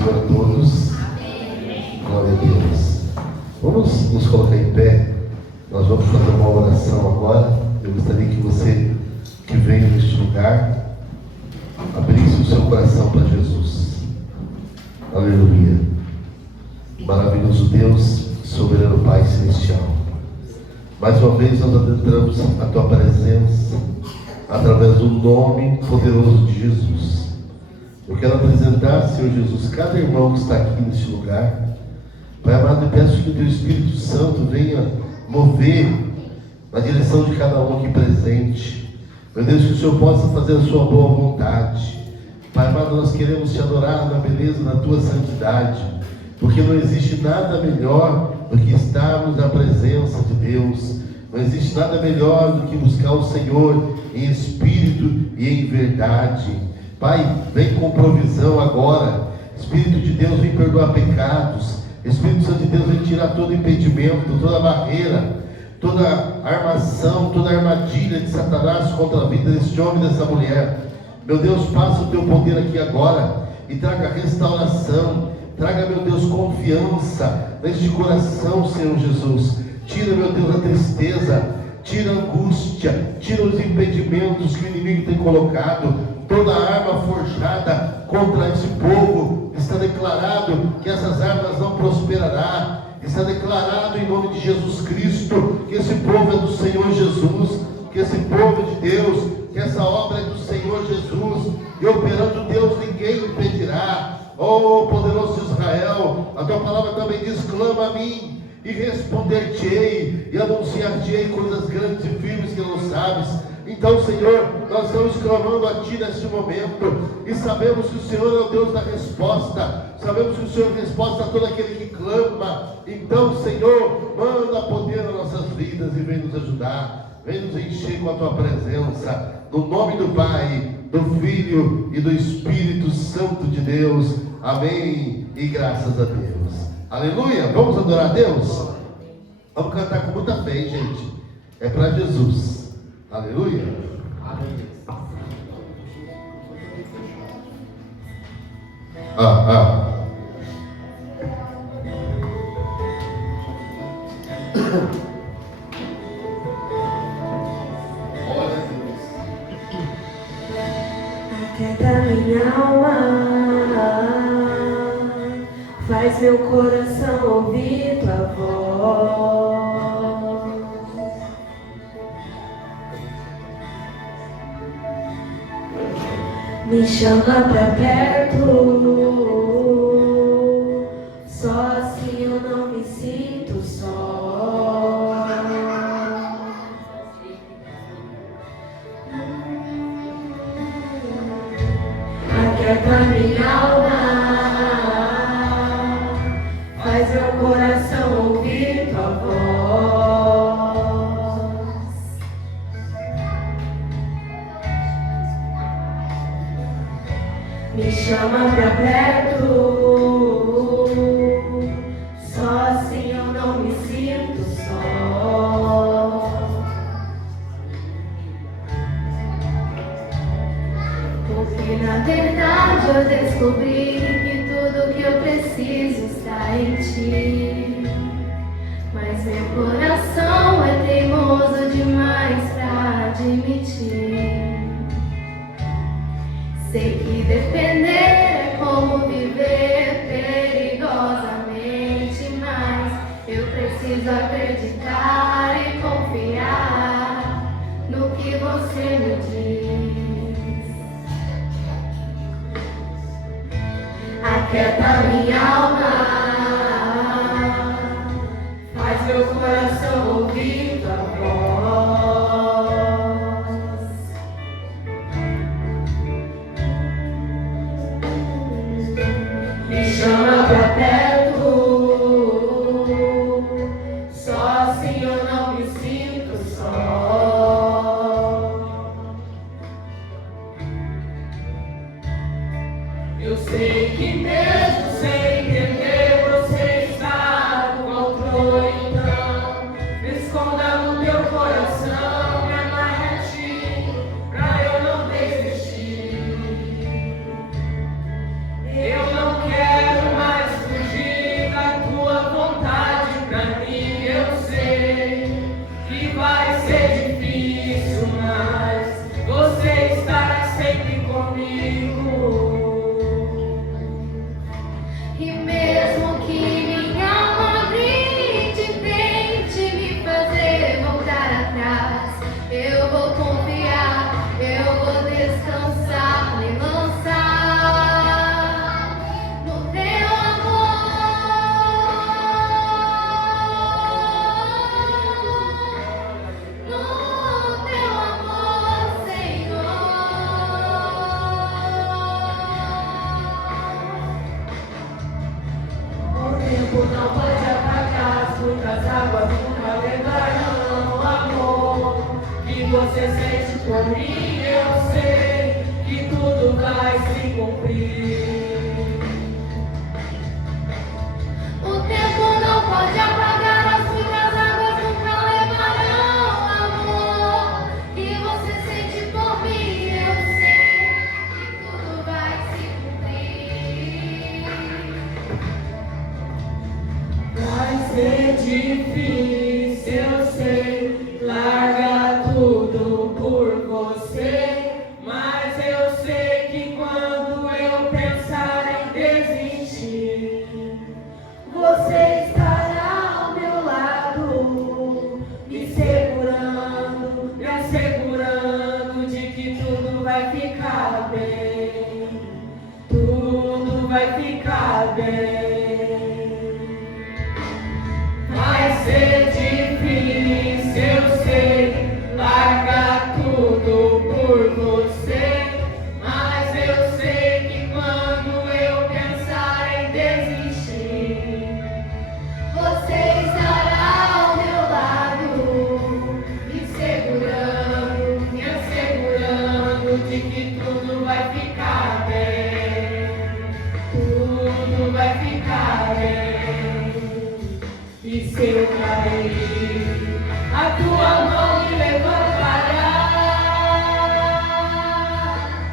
Senhor a todos. Glória a Deus. Vamos nos colocar em pé. Nós vamos fazer uma oração agora. Eu gostaria que você que veio neste lugar abrisse o seu coração para Jesus. Aleluia. Maravilhoso Deus, soberano Pai celestial. Mais uma vez nós adentramos a tua presença através do nome poderoso de Jesus. Eu quero apresentar, Senhor Jesus, cada irmão que está aqui neste lugar. Pai amado, eu peço que o teu Espírito Santo venha mover na direção de cada um aqui presente. Meu Deus, que o Senhor possa fazer a sua boa vontade. Pai amado, nós queremos te adorar na beleza da tua santidade, porque não existe nada melhor do que estarmos na presença de Deus. Não existe nada melhor do que buscar o Senhor em espírito e em verdade. Pai, vem com provisão agora. Espírito de Deus, vem perdoar pecados. Espírito Santo de Deus, vem tirar todo impedimento, toda barreira, toda armação, toda armadilha de Satanás contra a vida deste homem e dessa mulher. Meu Deus, passa o teu poder aqui agora e traga restauração. Traga, meu Deus, confiança neste coração, Senhor Jesus. Tira, meu Deus, a tristeza, tira a angústia, tira os impedimentos que o inimigo tem colocado. Toda arma forjada contra esse povo, está declarado que essas armas não prosperarão. Está declarado em nome de Jesus Cristo que esse povo é do Senhor Jesus, que esse povo é de Deus, que essa obra é do Senhor Jesus, e operando Deus ninguém impedirá. Oh, poderoso Israel, a tua palavra também diz: clama a mim e responder-te-ei, e anunciar-te-ei coisas grandes e firmes que não sabes. Então, Senhor, nós estamos clamando a Ti neste momento, e sabemos que o Senhor é o Deus da resposta, sabemos que o Senhor resposta a todo aquele que clama. Então, Senhor, manda poder nas nossas vidas e vem nos ajudar, vem nos encher com a Tua presença, no nome do Pai, do Filho e do Espírito Santo de Deus. Amém e graças a Deus. Aleluia. Vamos adorar a Deus? Vamos cantar com muita fé, gente. É para Jesus. Aleluia. Amém. Aquieta minha alma, faz meu coração ouvir tua voz. Me chama pra perto, só assim eu não me sinto só. Aquieta minha alma, faz meu coração ouvir tua voz. Me chama pra perto, só assim eu não me sinto só. Porque na verdade eu descobri que tudo que eu preciso está em Ti. Mas meu coração é teimoso demais pra admitir. Sei que depender é como viver perigosamente, mas eu preciso acreditar e confiar no que você me diz. Aquieta minha alma, faz meu coração ouvir tua voz. Me chama pra perto, só assim eu não me sinto só. Eu sei que mesmo sem entender pode apagar as muitas águas, nunca levarão amor que você sente por mim. Eu sei que tudo vai se cumprir. O tempo não pode apagar as muitas águas, nunca levarão amor que você sente por mim. Eu sei que tudo vai se cumprir. Vai ser difícil, eu sei, larga tudo por você, mas eu sei que quando eu pensar em desistir, você estará ao meu lado, me segurando, me assegurando de que tudo vai ficar bem, tudo vai ficar bem. Vai ser difícil, eu sei, largar tudo por você, mas eu sei que quando eu pensar em desistir, Você estará ao meu lado, me segurando, me assegurando de que tudo vai ficar bem, tudo vai ficar bem. E se eu cair, a tua mão me levantará.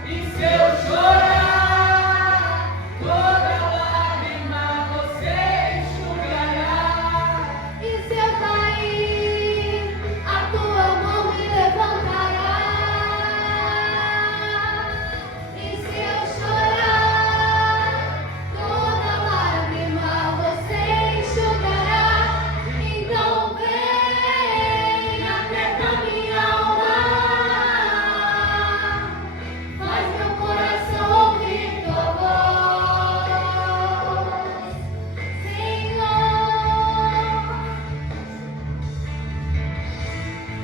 E se eu chorar, toda lágrima você enxugará. e se eu cair, a tua mão me levantará. E se eu chorar, toda lágrima você enxugará. Então vem aperta minha alma, faz meu coração ouvir tua voz, Senhor.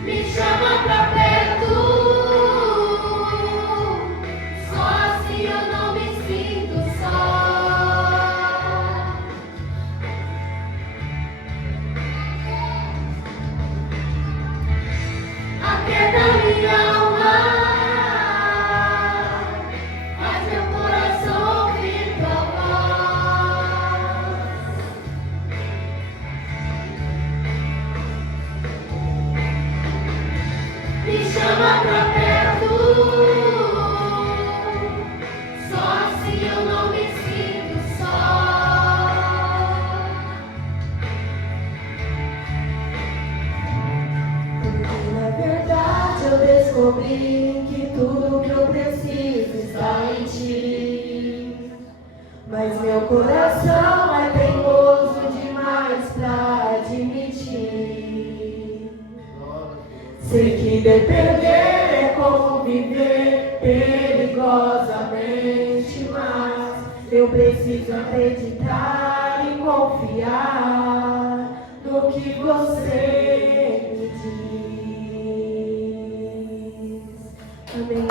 Me chama pra perto, só assim eu não me sinto só. Aquieta minha alma, faz meu coração ouvir tua voz. Me chama pra perto, só assim eu não me sinto só. Porque na verdade eu descobri que tudo que eu preciso está em ti. Mas meu coração é teimoso demais pra admitir. Sei que depender é como viver perigosamente, mas eu preciso acreditar e confiar no que você me diz. Amém.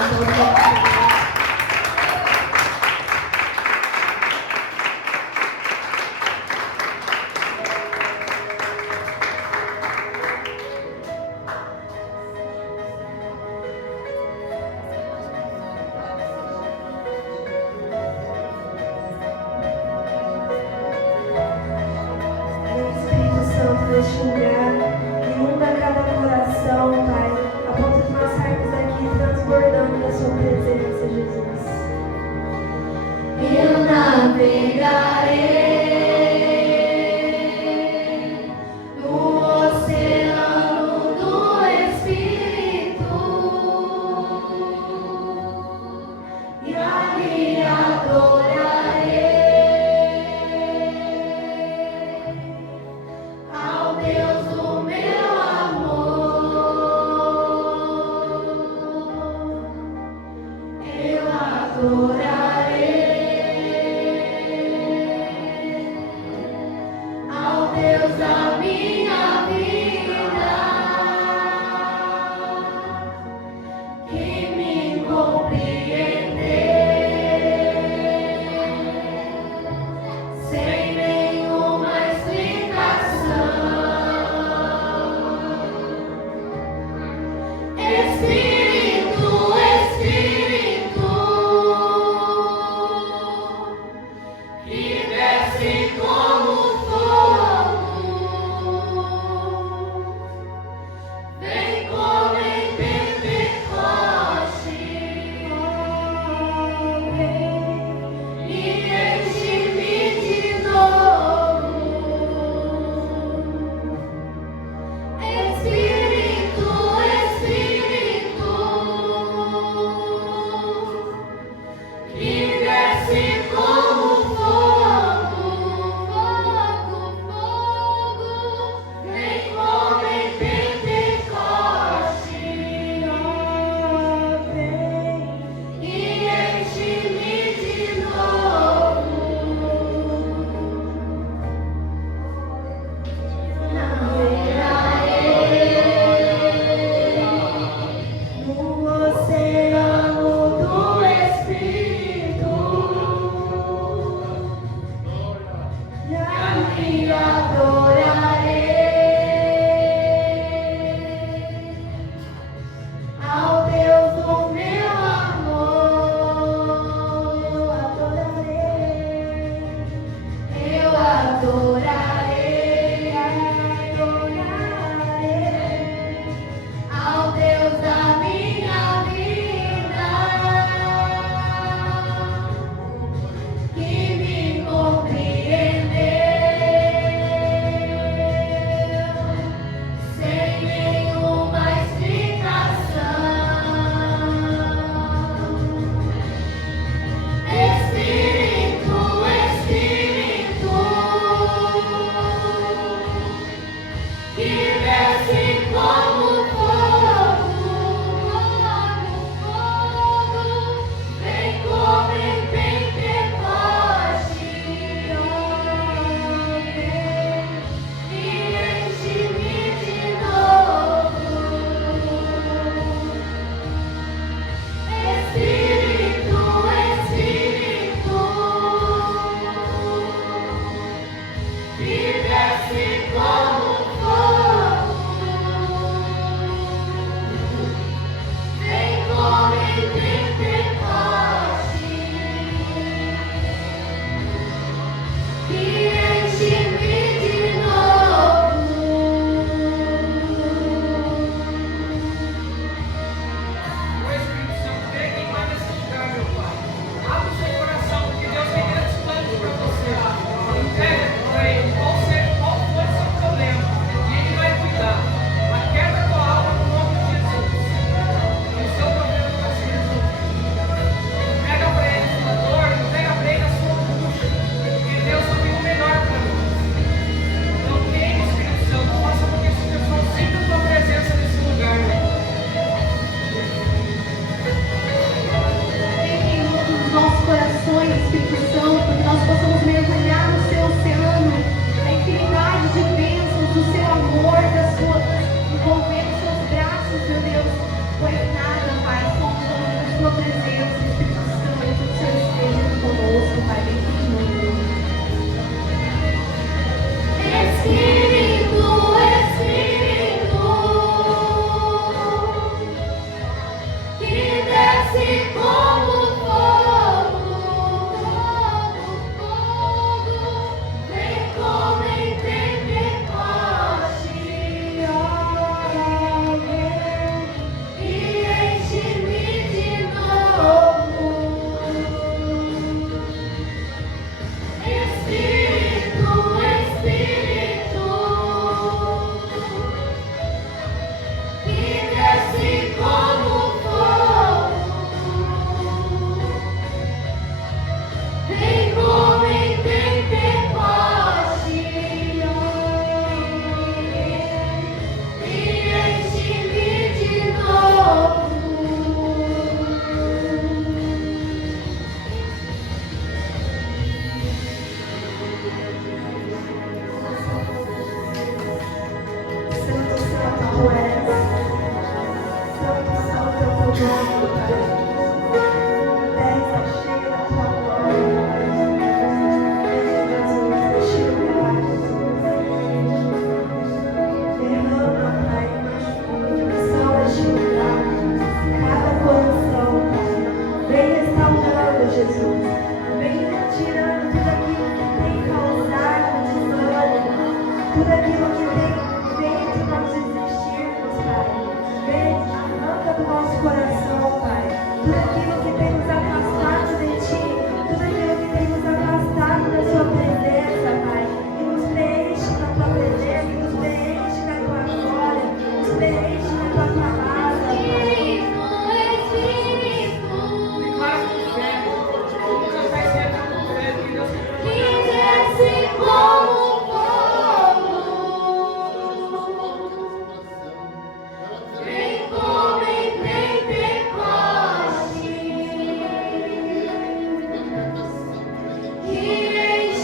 Espírito Santo, neste lugar, inunda cada coração, Pai, a ponto de nós sairmos daqui transbordando da Sua presença, Jesus. Eu navegarei no oceano do Espírito e ali adorarei ao Deus do meu amor. Eu adorarei ao Deus da minha vida, que me compreendeu sem nenhuma explicação.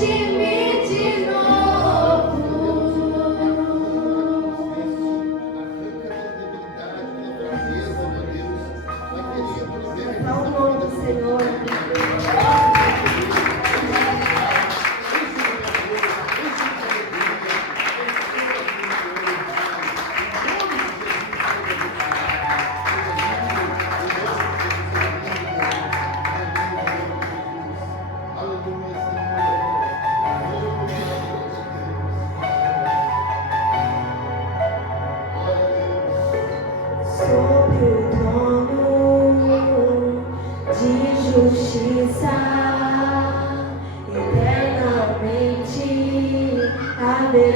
Enche-me de novo.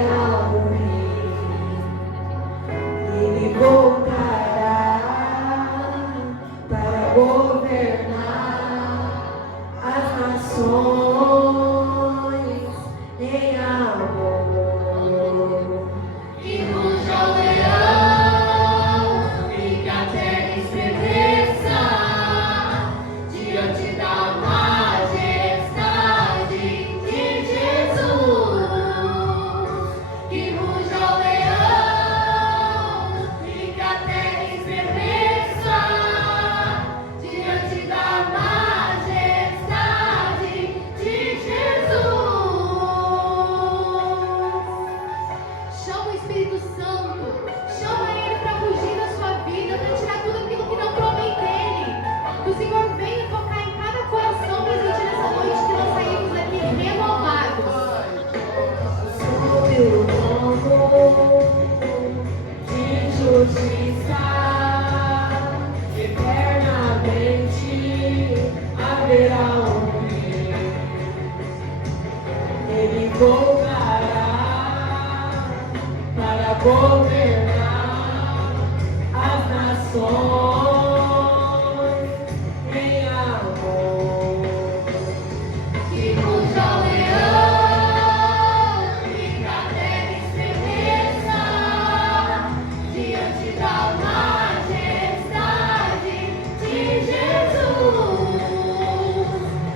ao rio, ele voltará para governar as nações em amor. Que ruja o leão e que a terra estremeça diante da majestade de Jesus. Que ruja o leão e que a terra estremeça diante da majestade de Jesus. Chama o Espírito Santo, chama Ele para fugir da sua vida, para tirar tudo aquilo que não provém dEle. Que o Senhor venha tocar em cada coração presente nessa noite, que nós saímos daqui renovados. Sob o louvor de justiça, eternamente haverá um rei. Ele voltará para governar as nações em amor. Que ruja o leão e que a terra estremeça diante da majestade de Jesus.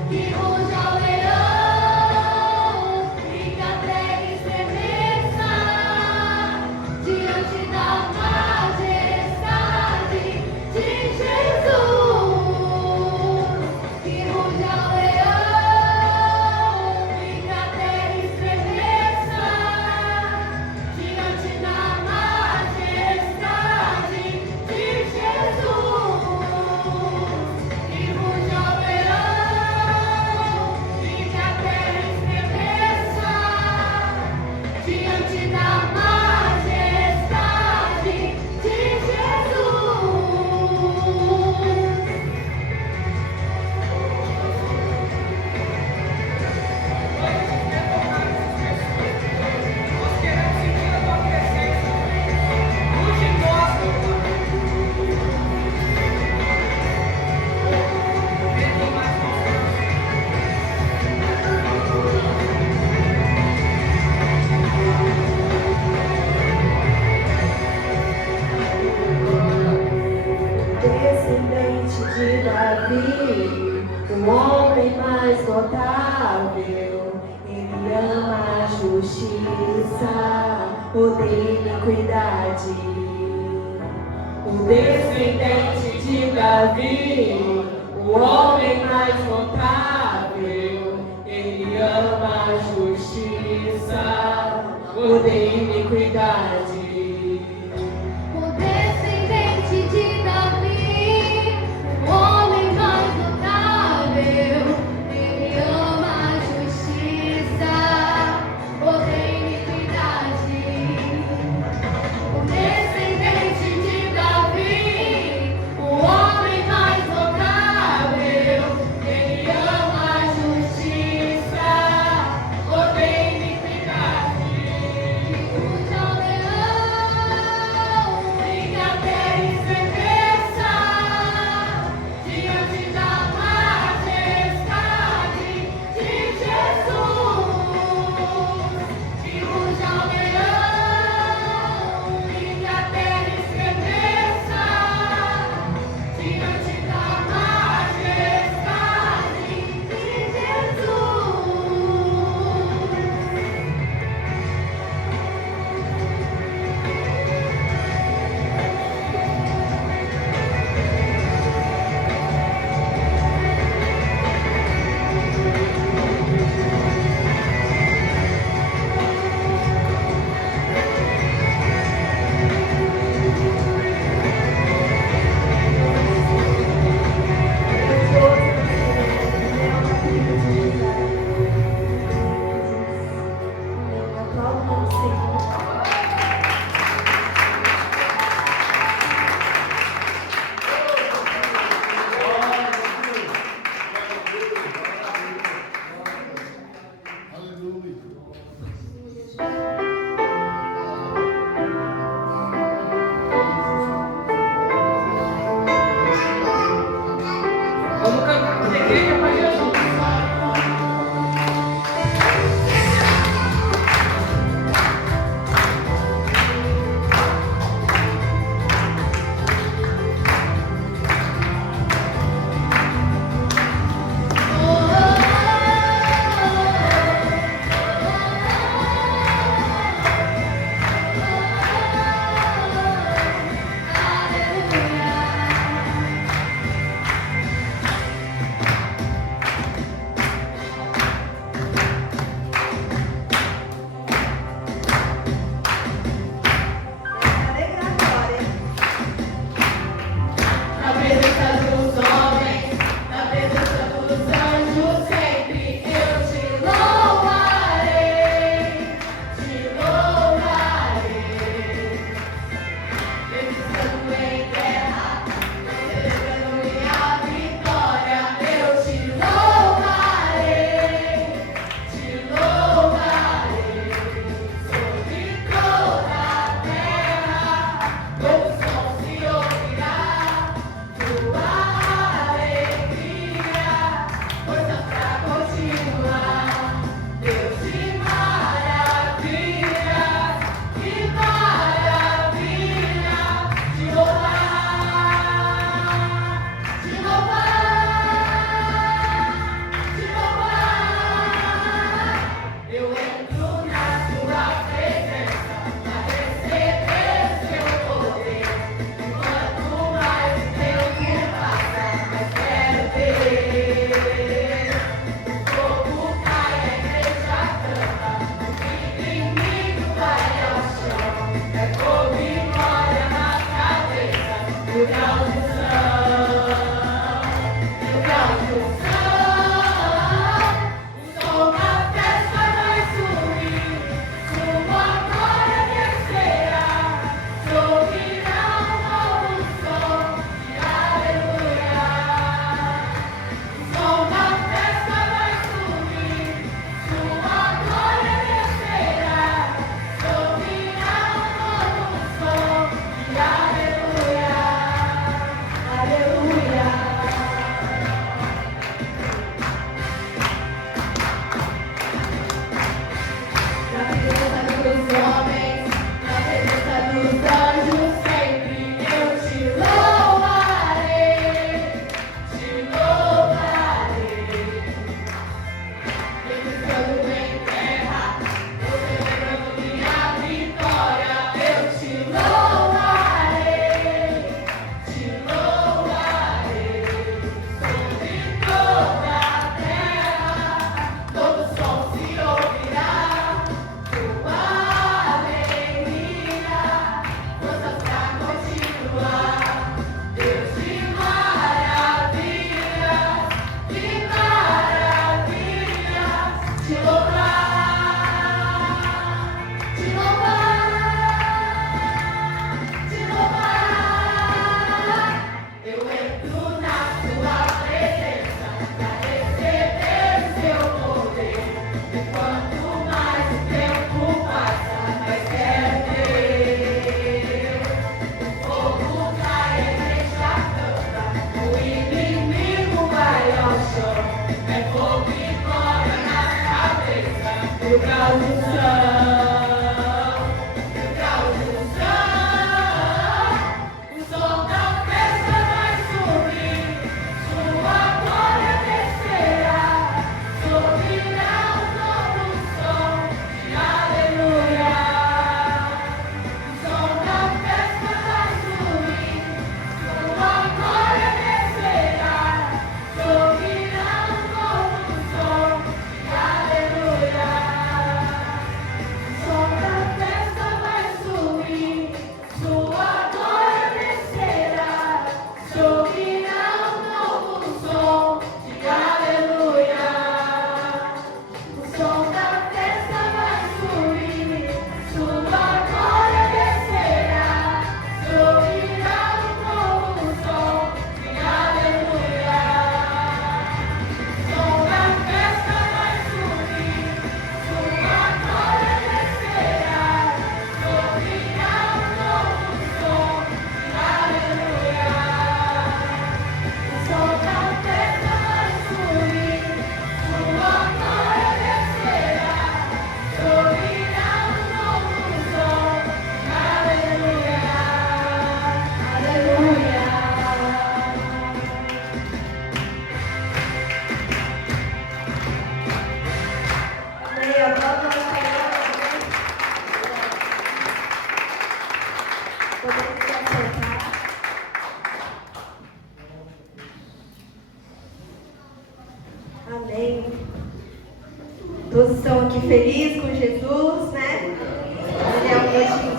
Que ruja o leão e que a terra estremeça diante da majestade de Jesus. Que ruja o leão e que a terra estremeça diante da majestade de Jesus. Que ruja o leão e que a terra estremeça diante da majestade de Nós queremos sentir a tua presença. Ruge em nós, meu Pai. Vem tomar as nossas Descendente de Davi, o homem mais notável, ele ama a justiça, odeia a iniquidade. O descendente de Davi, o homem mais notável, ele ama a justiça, odeia a iniquidade. O descendente de Davi, o homem mais notável, ele ama a justiça, odeia a iniquidade. O descendente de Davi, o homem mais notável, ele ama a justiça, odeia a iniquidade. Que ruja o leão e que a terra estremeça diante da majestade de Jesus. Que ruja o leão e que a terra estremeça diante da majestade de Aleluia.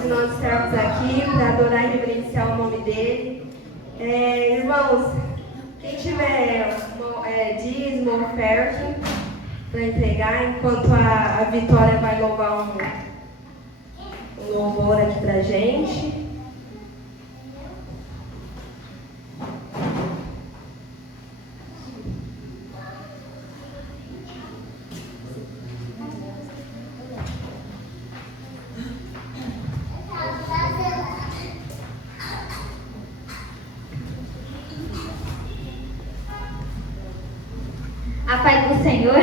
nós estarmos aqui para adorar e reverenciar o nome dele. Irmãos, quem tiver dízimo, oferta para entregar, enquanto a Vitória vai louvar um louvor aqui pra gente. A paz do Senhor.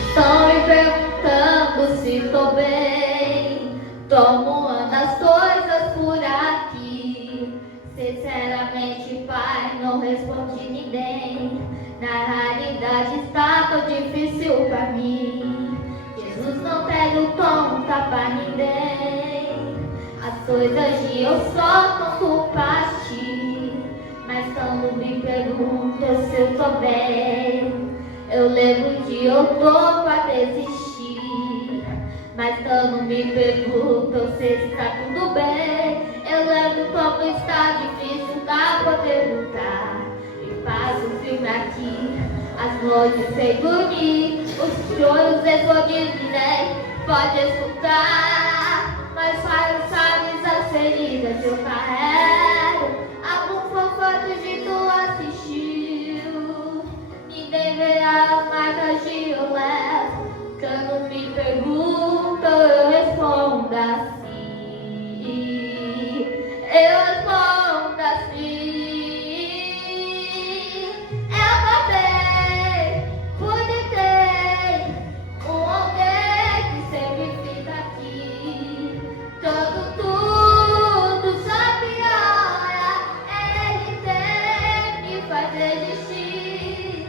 Estão me perguntando se estou bem. Tomo as coisas por aqui. Sinceramente, Pai, não respondi ninguém. Na realidade está tão difícil pra mim. Jesus não pega o tom, tá pra ninguém. As coisas de eu só conto pra ti. Mas quando me perguntam se eu tô bem, eu lembro que eu tô pra desistir. Mas quando me perguntam se está tudo bem, eu lembro como está difícil pra poder lutar. E faço um filme aqui, as noites sem dormir, os choros escondidos, né? Pode escutar, mas faz sabes as feridas eu carrego. Algum fofoto de tu assistiu, ninguém vê as marcas de eu levo. Quando me perguntam, eu respondo assim. Eu respondo assim. Eu gostei por ter alguém que sempre fica aqui. Tudo só piora. Ele tem me faz desistir.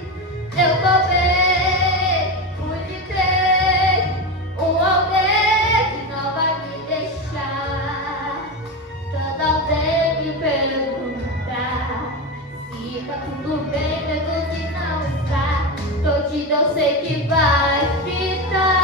Eu tô bem por ter alguém que não vai me deixar. Quando alguém me perguntar se tá tudo bem, mesmo que não está, eu sei que vai ficar.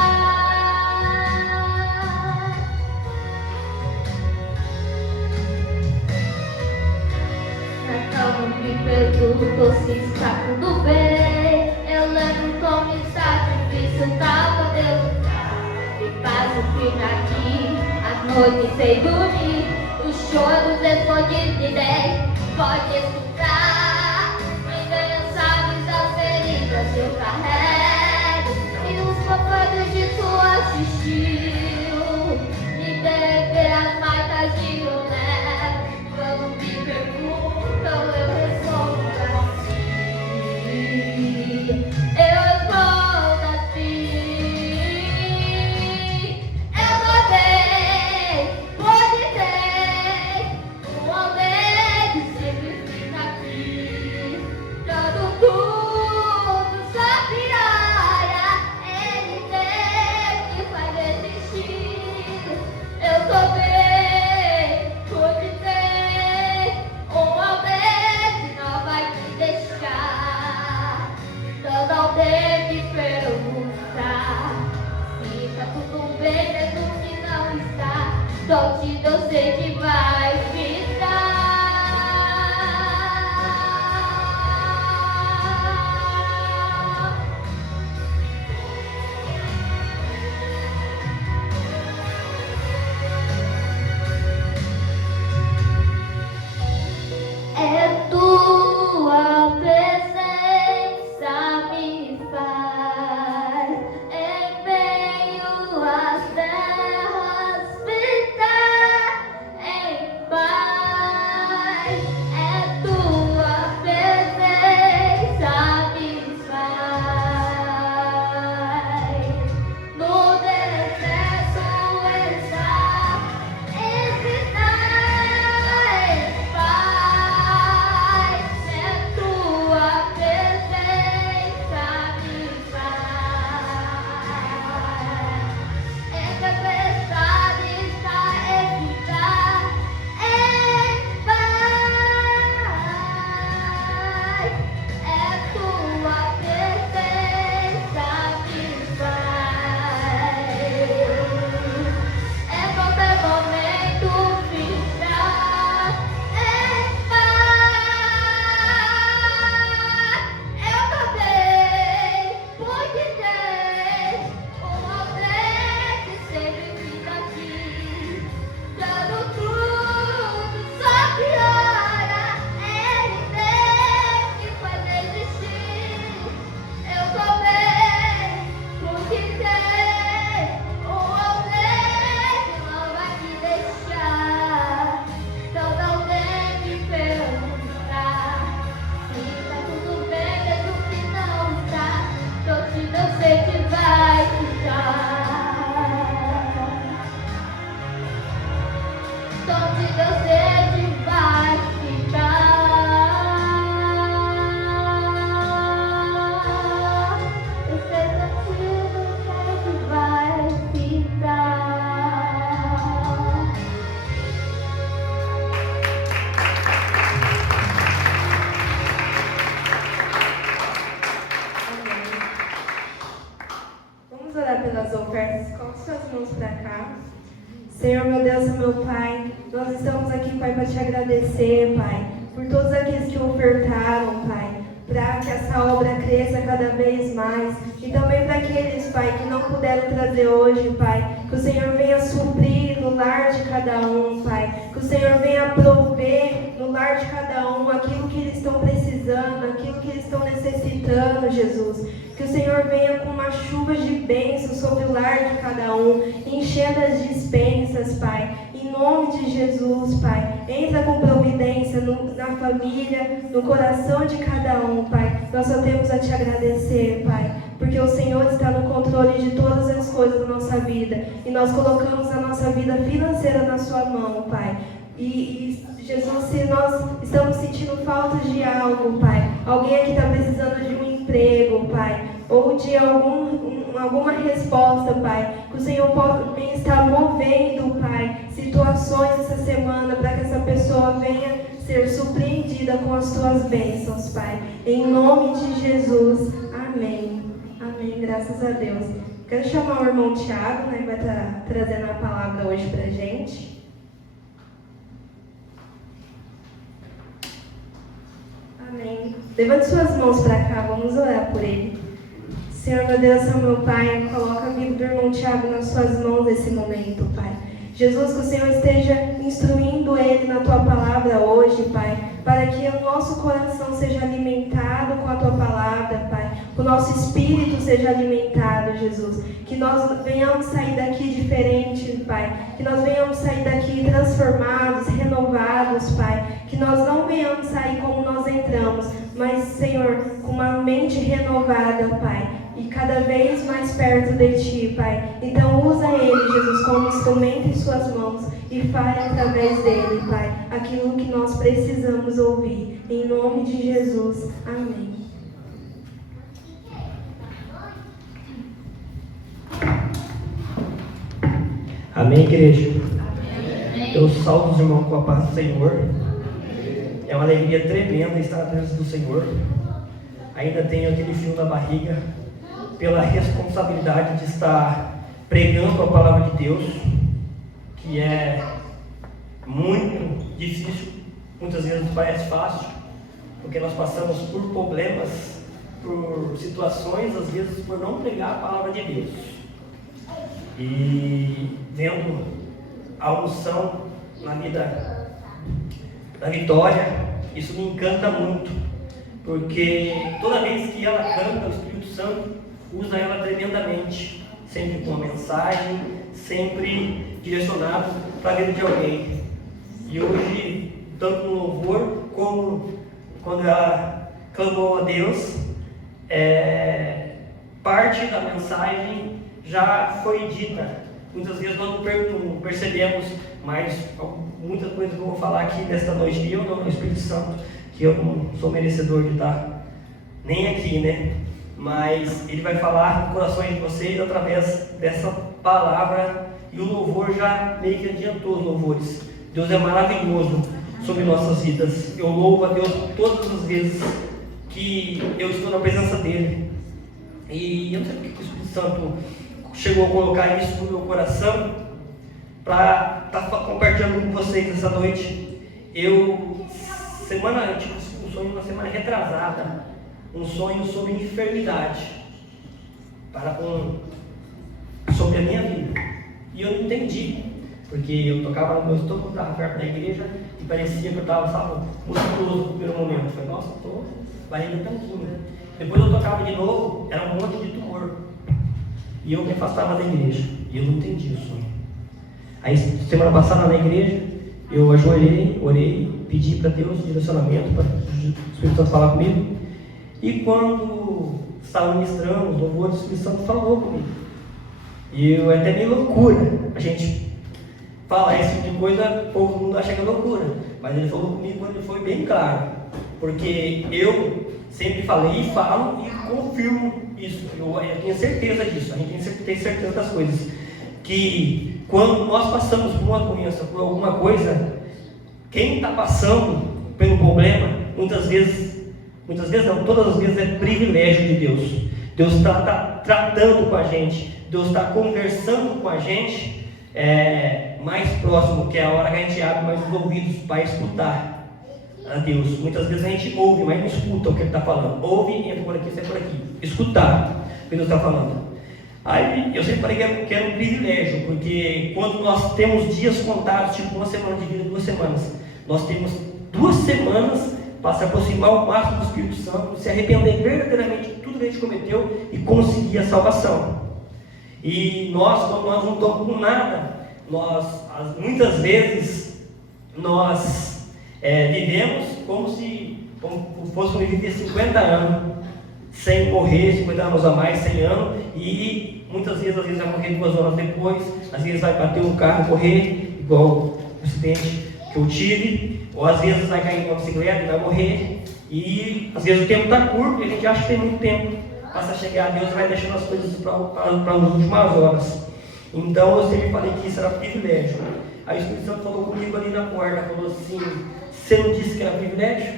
Mas quando me perguntam se está tudo bem, eu lembro como está difícil pra poder lutar. E passo o fim aqui, as noites sem dormir, os choros escondidos de dez. Pode escutar, ninguém sabe das feridas eu carrego. E os papados de tu assistiu, ninguém vê as marcas de eu levo. Quando me perguntam, eu respondo assim. Eu respondo assim. Eu gostei, pode ter alguém que sempre fica aqui. Tudo só piora. Ele tem que faz desistir. Eu tô bem, pode ter alguém que não vai me deixar. Quando alguém me perguntar se tá tudo bem, mesmo que não está, só te eu sei que vai ficar. É tua presença me faz em meio às terras ficar, em mãos para cá. Senhor, meu Deus e meu Pai, nós estamos aqui, Pai, para te agradecer, Pai, por todos aqueles que ofertaram, Pai, para que essa obra cresça cada vez mais. E também para aqueles, Pai, que não puderam trazer hoje, Pai, que o Senhor venha suprir no lar de cada um, Pai, que o Senhor venha prover no lar de cada um aquilo que eles estão precisando, aquilo que eles estão necessitando, Jesus. Que o Senhor venha com uma chuva de bênçãos sobre o lar de cada um, enchendo as dispensas, Pai. Em nome de Jesus, Pai. Entra com providência na família, no coração de cada um, Pai. Nós só temos a te agradecer, Pai, porque o Senhor está no controle de todas as coisas da nossa vida. E nós colocamos a nossa vida financeira na sua mão, Pai. E Jesus, se nós estamos sentindo falta de algo, Pai, alguém aqui está precisando de um emprego, Pai, ou de alguma resposta, Pai, que o Senhor venha estar movendo, Pai, situações essa semana para que essa pessoa venha ser surpreendida com as tuas bênçãos, Pai. Em nome de Jesus, amém. Amém, graças a Deus. Quero chamar o irmão Tiago, né, que vai estar trazendo a palavra hoje para a gente. Amém. Levante suas mãos para cá, vamos orar por ele. Senhor, meu Deus, meu Pai, coloca a vida do irmão Tiago nas suas mãos nesse momento, Pai. Jesus, que o Senhor esteja instruindo ele na tua palavra hoje, Pai, para que o nosso coração seja alimentado com a tua palavra, Pai, que o nosso espírito seja alimentado, Jesus, que nós venhamos sair daqui diferente, Pai, que nós venhamos sair daqui transformados, renovados, Pai, que nós não venhamos sair como nós entramos, mas, Senhor, com uma mente renovada, Pai, e cada vez mais perto de Ti, Pai. Então usa ele, Jesus, como instrumento em suas mãos e fale através dele, Pai, aquilo que nós precisamos ouvir. Em nome de Jesus. Amém. Amém, igreja? Amém. Eu salvo os irmãos com a paz do Senhor. É uma alegria tremenda estar na presença do Senhor. Ainda tenho aquele frio na barriga pela responsabilidade de estar pregando a palavra de Deus, que é muito difícil, muitas vezes parece fácil, porque nós passamos por problemas, por situações, às vezes por não pregar a palavra de Deus. E vendo a unção na vida da Vitória, isso me encanta muito, porque toda vez que ela canta, o Espírito Santo usa ela tremendamente, sempre com uma mensagem, sempre direcionado para a vida de alguém. E hoje, tanto no louvor, como quando ela clamou a Deus, parte da mensagem já foi dita. Muitas vezes nós não percebemos, mas muitas coisas que eu vou falar aqui nesta noite, eu não, o Espírito Santo, que eu não sou merecedor de estar nem aqui, né? Mas Ele vai falar no coração de vocês através dessa palavra, e o louvor já meio que adiantou os louvores. Deus é maravilhoso sobre nossas vidas. Eu louvo a Deus todas as vezes que eu estou na presença dEle. E eu não sei porque o Espírito Santo chegou a colocar isso no meu coração para estar compartilhando com vocês essa noite. Eu tive um sonho na semana retrasada, um sonho sobre enfermidade sobre a minha vida, e eu não entendi, porque eu tocava no meu estômago, estava perto da igreja e parecia que eu estava musculoso no primeiro momento. Eu falei, nossa, estou barriga tanquinha. Depois eu tocava de novo, era um monte de tumor, e eu me afastava da igreja, e eu não entendi o sonho. Aí semana passada na igreja eu ajoelhei, orei, pedi para Deus direcionamento, para o Espírito Santo falar comigo. E quando estava ministrando os louvores, o Espírito Santo falou comigo. E é até meio loucura a gente falar esse tipo de coisa, todo mundo acha que é loucura. Mas ele falou comigo quando ele foi bem claro. Porque eu sempre falei e falo e confirmo isso. Eu tenho certeza disso, a gente tem certeza das coisas. Que quando nós passamos por uma doença, por alguma coisa, quem está passando pelo problema, muitas vezes não, todas as vezes é privilégio de Deus. Deus está tratando com a gente, Deus está conversando com a gente, mais próximo, que é a hora que a gente abre mais os ouvidos para escutar a Deus. Muitas vezes a gente ouve, mas não escuta o que Ele está falando. Ouve, entra por aqui, sai por aqui. Escutar o que Deus está falando. Aí eu sempre falei que era um privilégio, porque quando nós temos dias contados, tipo uma semana de vida, 2 semanas, nós temos 2 semanas para se aproximar ao máximo do Espírito Santo, se arrepender verdadeiramente de tudo que a gente cometeu e conseguir a salvação. E nós, quando nós não estamos com nada, muitas vezes nós vivemos como se fôssemos viver 50 anos, sem morrer, 50 anos a mais, 100 anos, e muitas vezes, às vezes vai morrer 2 horas depois, às vezes vai bater um carro e morrer, igual o acidente que eu tive, ou às vezes vai cair numa bicicleta e vai morrer, e às vezes o tempo está curto e a gente acha que tem muito tempo, passa a chegar a Deus e vai deixando as coisas para as últimas horas. Então eu sempre falei que isso era privilégio. Aí o Espírito Santo falou comigo ali na porta, falou assim: você não disse que era privilégio?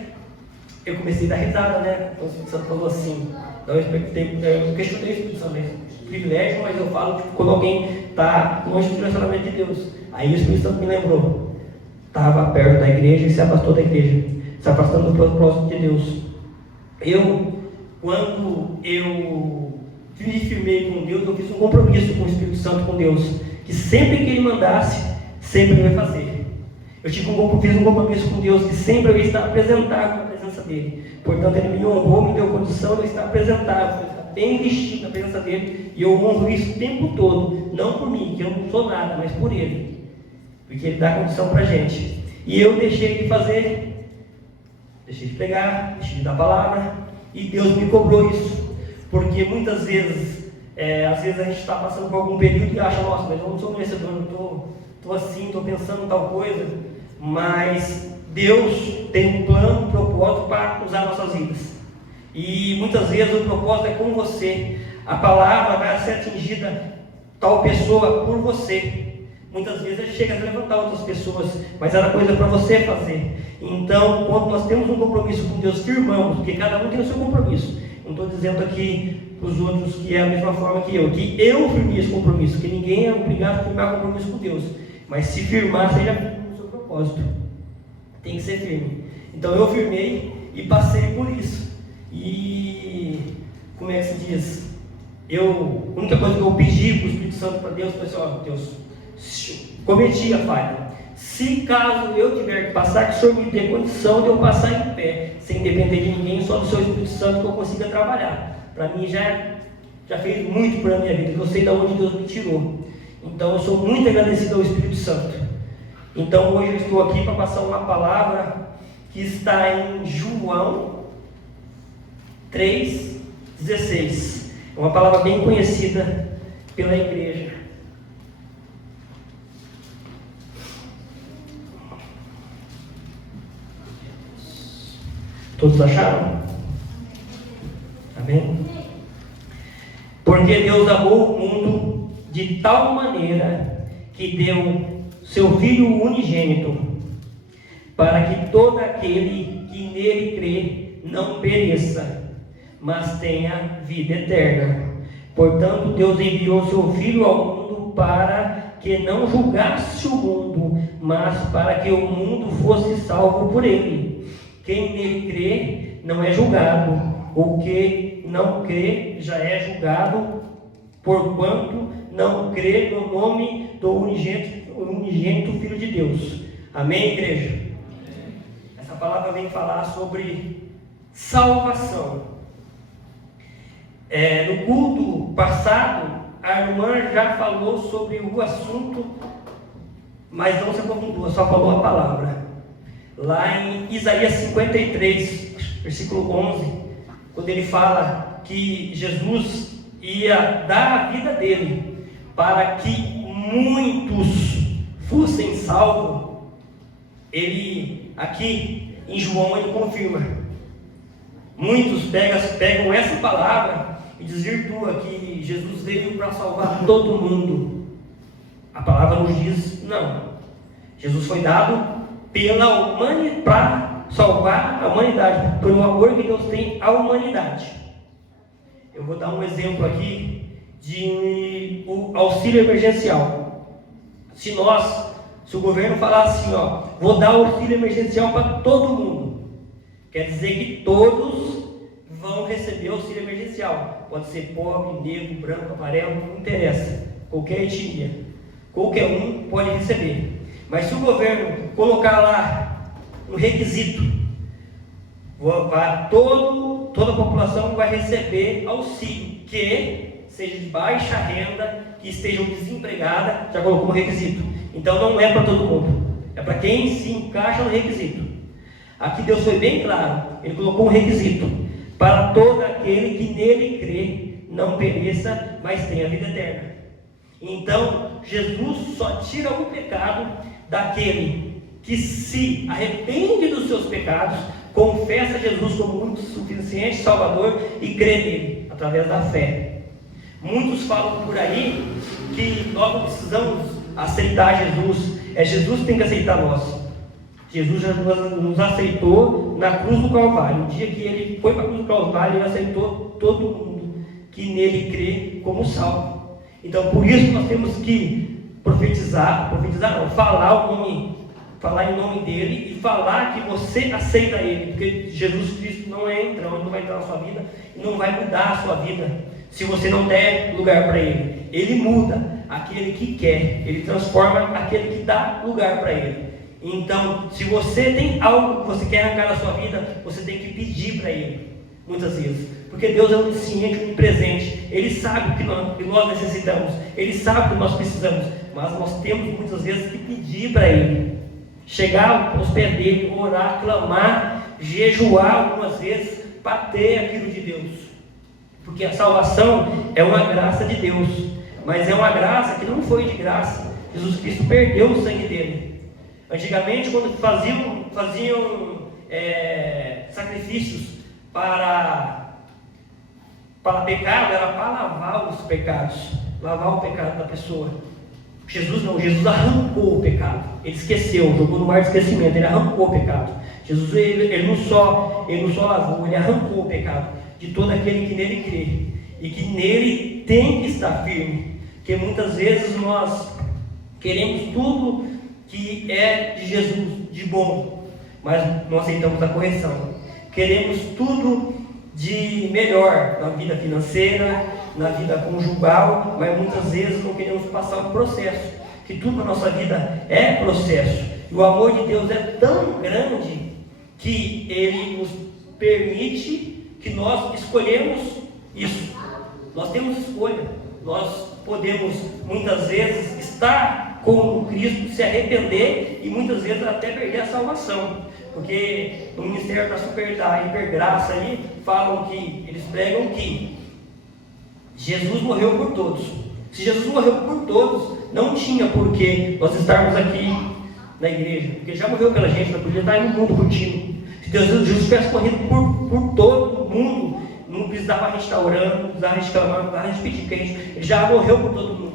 Eu comecei a dar risada, né? Então o Espírito Santo falou assim. Então eu questionei o Espírito Santo, privilégio, mas eu falo tipo, quando alguém está longe do relacionamento de Deus. Aí o Espírito Santo me lembrou, estava perto da igreja e se afastou da igreja, se afastando do propósito de Deus. Quando eu me firmei com Deus, eu fiz um compromisso com o Espírito Santo, com Deus, que sempre que Ele mandasse, sempre eu ia fazer. Eu fiz um compromisso com Deus, que sempre eu ia estar apresentável na presença dEle. Portanto, Ele me honrou, me deu condição de eu estar apresentável, bem vestido na presença dEle, e eu honro isso o tempo todo, não por mim, que eu não sou nada, mas por Ele, porque Ele dá condição para a gente. E eu deixei de fazer, deixei de pregar, deixei de dar palavra, e Deus me cobrou isso, porque muitas vezes, às vezes a gente está passando por algum período e acha, nossa, mas eu não sou merecedor, não estou assim, estou pensando em tal coisa, mas Deus tem um plano, um propósito para usar nossas vidas, e muitas vezes o propósito é com você, a palavra vai ser atingida, tal pessoa por você. Muitas vezes ele chega a levantar outras pessoas, mas era coisa para você fazer. Então, quando nós temos um compromisso com Deus, firmamos, porque cada um tem o seu compromisso. Não estou dizendo aqui para os outros que é a mesma forma que eu firmei esse compromisso, que ninguém é obrigado a firmar compromisso com Deus, mas se firmar, seja firme no seu propósito. Tem que ser firme. Então eu firmei e passei por isso. E como é que se diz? A única coisa que eu pedi para o Espírito Santo para Deus foi assim: ó, Deus, cometi a falha. Se caso eu tiver que passar, que o Senhor me dê condição de eu passar em pé, sem depender de ninguém, só do seu Espírito Santo, que eu consiga trabalhar. Para mim já fez muito para a minha vida, eu sei de onde Deus me tirou. Então eu sou muito agradecido ao Espírito Santo. Então hoje eu estou aqui para passar uma palavra que está em João 3,16. É uma palavra bem conhecida pela igreja. Todos acharam? Amém? Porque Deus amou o mundo de tal maneira que deu seu Filho unigênito, para que todo aquele que nele crê não pereça, mas tenha vida eterna. Portanto, Deus enviou seu Filho ao mundo para que não julgasse o mundo, mas para que o mundo fosse salvo por ele. Quem nele crê não é julgado, o que não crê já é julgado, porquanto não crê no nome do unigênito Filho de Deus. Amém, igreja? Essa palavra vem falar sobre salvação. No culto passado, a irmã já falou sobre o assunto, mas não se aprofundou, só falou a palavra. Lá em Isaías 53, versículo 11, quando ele fala que Jesus ia dar a vida dele para que muitos fossem salvos, ele aqui em João ele confirma. Muitos pegam essa palavra e desvirtua que Jesus veio para salvar todo mundo. A palavra nos diz não. Jesus foi dado pela humanidade, para salvar a humanidade, pelo amor que Deus tem à humanidade. Eu vou dar um exemplo aqui de o auxílio emergencial. Se o governo falar assim, ó, vou dar auxílio emergencial para todo mundo, quer dizer que todos vão receber auxílio emergencial. Pode ser pobre, negro, branco, amarelo, não interessa, qualquer etnia, qualquer um pode receber. Mas se o governo colocar lá um requisito, toda a população vai receber auxílio, que seja de baixa renda, que estejam desempregadas, já colocou um requisito. Então não é para todo mundo, é para quem se encaixa no requisito. Aqui Deus foi bem claro, Ele colocou um requisito: para todo aquele que nele crê, não pereça, mas tenha vida eterna. Então Jesus só tira o pecado daquele que se arrepende dos seus pecados, confessa Jesus como único, suficiente Salvador e crê nele, através da fé. Muitos falam por aí que nós não precisamos aceitar Jesus, é Jesus que tem que aceitar nós. Jesus já nos aceitou na cruz do Calvário. No dia que Ele foi para a cruz do Calvário, Ele aceitou todo mundo que nele crê como salvo. Então por isso nós temos que falar em nome dele e falar que você aceita ele, porque Jesus Cristo não vai entrar na sua vida e não vai mudar a sua vida se você não der lugar para ele. Ele muda aquele que quer, ele transforma aquele que dá lugar para ele. Então, se você tem algo que você quer arrancar da sua vida, você tem que pedir para ele, muitas vezes, porque Deus é onisciente, onipresente. Ele sabe o que nós necessitamos, Ele sabe o que nós precisamos, mas nós temos muitas vezes que pedir para Ele, chegar aos pés dele, orar, clamar, jejuar algumas vezes para ter aquilo de Deus, porque a salvação é uma graça de Deus, mas é uma graça que não foi de graça. Jesus Cristo perdeu o sangue dele. Antigamente, quando faziam sacrifícios para pecado, era para lavar os pecados, lavar o pecado da pessoa. Jesus não, Jesus arrancou o pecado, ele esqueceu, jogou no mar de esquecimento, ele arrancou o pecado. Jesus ele não só lavou, ele arrancou o pecado de todo aquele que nele crê e que nele tem que estar firme, porque muitas vezes nós queremos tudo que é de Jesus, de bom, mas não aceitamos a correção. Queremos tudo de melhor na vida financeira, na vida conjugal, mas muitas vezes não queremos passar um processo, que tudo na nossa vida é processo. E o amor de Deus é tão grande que Ele nos permite que nós escolhemos isso. Nós temos escolha, nós podemos muitas vezes estar com Cristo, se arrepender e muitas vezes até perder a salvação, porque no ministério da hipergraça ali falam que, eles pregam que Jesus morreu por todos. Se Jesus morreu por todos, não tinha por que nós estarmos aqui na igreja, porque já morreu pela gente, nós podíamos estar no mundo curtindo. Se Jesus tivesse corrido por todo mundo, não precisava a gente estar orando, não precisava a gente clamar, não precisava a gente pedir crente. Ele já morreu por todo mundo,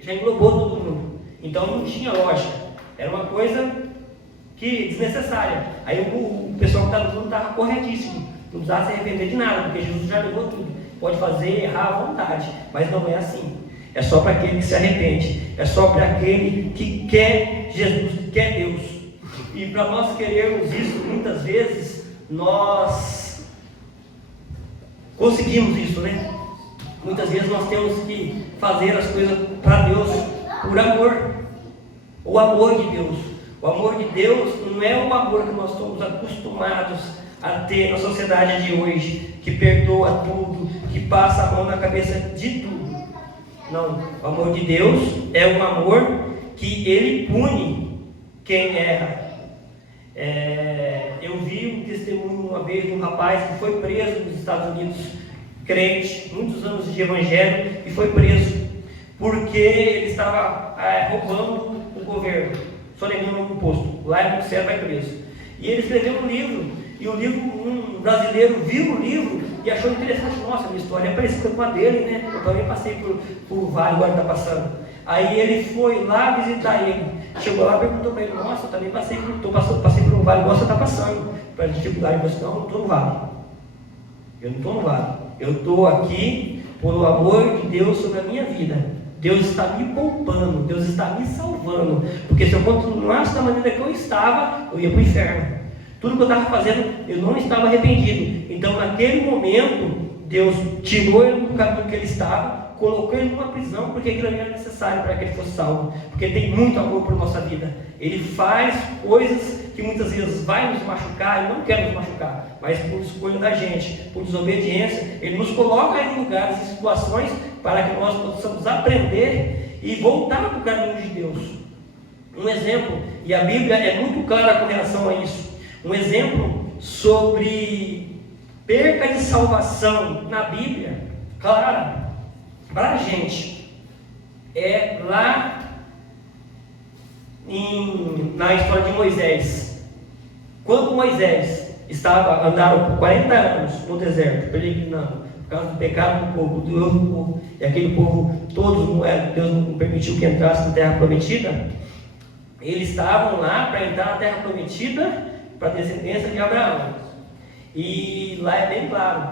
já englobou todo mundo. Então não tinha lógica, era uma coisa que desnecessária. Aí o pessoal que está no mundo estava corretíssimo, não precisava se arrepender de nada, porque Jesus já levou tudo. Pode fazer, errar à vontade, mas não é assim. É só para aquele que se arrepende, é só para aquele que quer Jesus, que quer Deus. E para nós querermos isso, muitas vezes nós conseguimos isso, né? Muitas vezes nós temos que fazer as coisas para Deus por amor. O amor de Deus. O amor de Deus não é o amor que nós estamos acostumados a ter na sociedade de hoje, que perdoa tudo, que passa a mão na cabeça de tudo. Não, o amor de Deus é um amor que Ele pune quem erra. Eu vi um testemunho uma vez de um rapaz que foi preso nos Estados Unidos, crente, muitos anos de evangelho, e foi preso porque ele estava roubando o governo, soneando um imposto. Lá é muito sério, vai preso. E ele escreveu um livro, e o livro, um brasileiro viu o livro e achou interessante. Nossa, a minha história é parecida com a dele, né? Eu também passei por vale, agora está passando. Aí ele foi lá visitar ele, chegou lá e perguntou para ele: nossa, eu também passei por um vale igual você está passando. Para dificuldade, eu disse: não, eu não estou no vale. Eu não estou no vale. Eu estou aqui por o amor de Deus sobre a minha vida. Deus está me poupando, Deus está me salvando, porque se eu continuasse da maneira que eu estava, eu ia para o inferno. Tudo que eu estava fazendo, eu não estava arrependido. Então, naquele momento, Deus tirou ele do caminho que ele estava, colocou ele numa prisão, porque aquilo ali era necessário para que ele fosse salvo, porque ele tem muito amor por nossa vida. Ele faz coisas que muitas vezes vai nos machucar, e não quer nos machucar, mas por escolha da gente, por desobediência, ele nos coloca em lugares e situações para que nós possamos aprender e voltar para o caminho de Deus. Um exemplo, e a Bíblia é muito clara com relação a isso, um exemplo sobre perca de salvação na Bíblia, clara, para a gente, é lá na história de Moisés. Quando Moisés andaram por 40 anos no deserto, peregrinando, por causa do pecado do povo, do erro do povo, e aquele povo, Deus não permitiu que entrasse na terra prometida, eles estavam lá para entrar na terra prometida, para a descendência de Abraão. E lá é bem claro,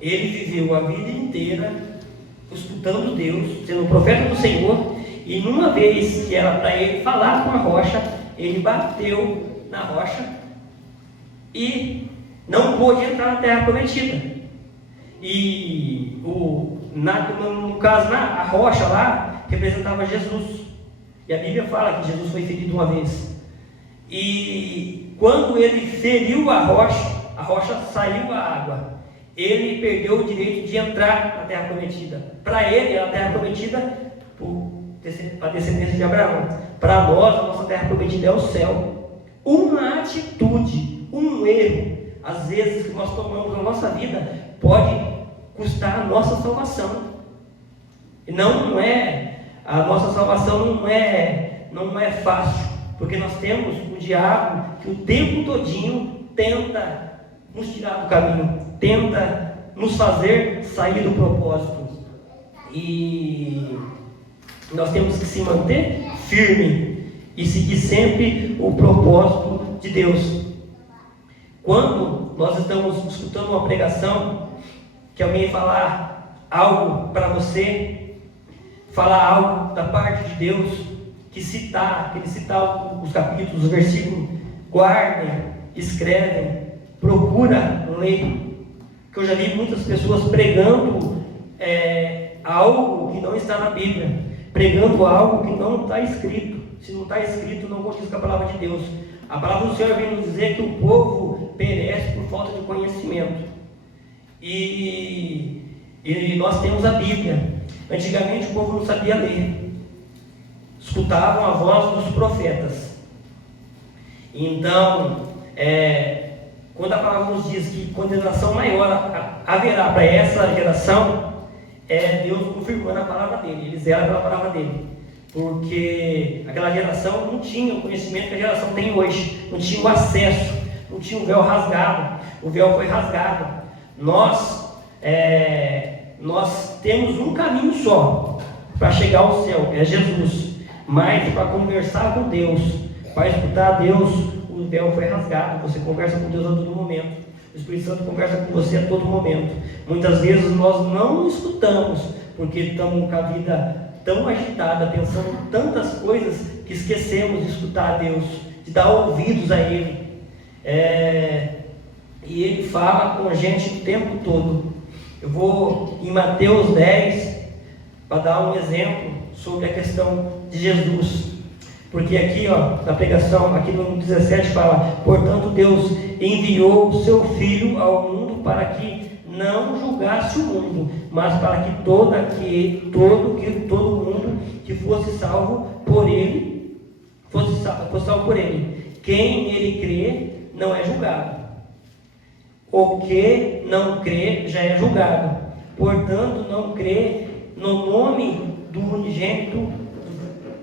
ele viveu a vida inteira escutando Deus, sendo o profeta do Senhor, e numa vez que era para ele falar com a rocha, ele bateu na rocha e não pôde entrar na terra prometida. E no caso, a rocha lá representava Jesus, e a Bíblia fala que Jesus foi ferido uma vez, e quando ele feriu a rocha saiu a água. Ele perdeu o direito de entrar na terra prometida. Para ele, era a terra prometida para a descendência de Abraão. Para nós, a nossa terra prometida é o céu. Uma atitude, um erro, às vezes, que nós tomamos na nossa vida, pode custar a nossa salvação. E a nossa salvação não é fácil, porque nós temos o diabo que o tempo todinho tenta nos tirar do caminho, tenta nos fazer sair do propósito, e nós temos que se manter firme e seguir sempre o propósito de Deus. Quando nós estamos escutando uma pregação, que alguém falar algo para você, falar algo da parte de Deus, que ele citar os capítulos, os versículos, guardem, escrevem, procura ler, que eu já vi muitas pessoas pregando algo que não está na Bíblia, pregando algo que não está escrito. Se não está escrito, não condiz com a palavra de Deus. A palavra do Senhor vem nos dizer que o povo perece por falta de conhecimento, e nós temos a Bíblia. Antigamente o povo não sabia ler, escutavam a voz dos profetas. Então, quando a palavra nos diz que condenação maior haverá para essa geração, é Deus confirmando a palavra dele. Eles eram pela palavra dele, porque aquela geração não tinha o conhecimento que a geração tem hoje, não tinha o acesso, não tinha o véu rasgado. O véu foi rasgado. Nós temos um caminho só para chegar ao céu, é Jesus. Mas para conversar com Deus, para escutar Deus, o véu foi rasgado. Você conversa com Deus a todo momento. O Espírito Santo conversa com você a todo momento. Muitas vezes nós não escutamos, porque estamos com a vida tão agitada, pensando em tantas coisas, que esquecemos de escutar a Deus, de dar ouvidos a Ele. E Ele fala com a gente o tempo todo. Eu vou em Mateus 10 para dar um exemplo sobre a questão de Jesus. Porque aqui, na pregação, aqui no 17 fala: portanto Deus enviou o seu Filho ao mundo para que não julgasse o mundo, mas para que todo mundo que fosse salvo por ele, fosse salvo por ele. Quem ele crê não é julgado. O que não crê já é julgado. Portanto, não crê no nome do unigênito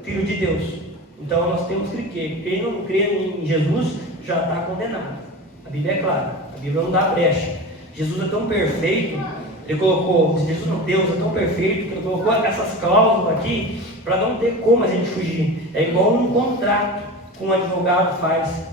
Filho de Deus. Então nós temos que crer. Quem não crê em Jesus já está condenado. A Bíblia é clara, a Bíblia não dá brecha. Jesus é tão perfeito, Deus é tão perfeito, que Ele colocou essas cláusulas aqui para não ter como a gente fugir. É igual um contrato que um advogado faz.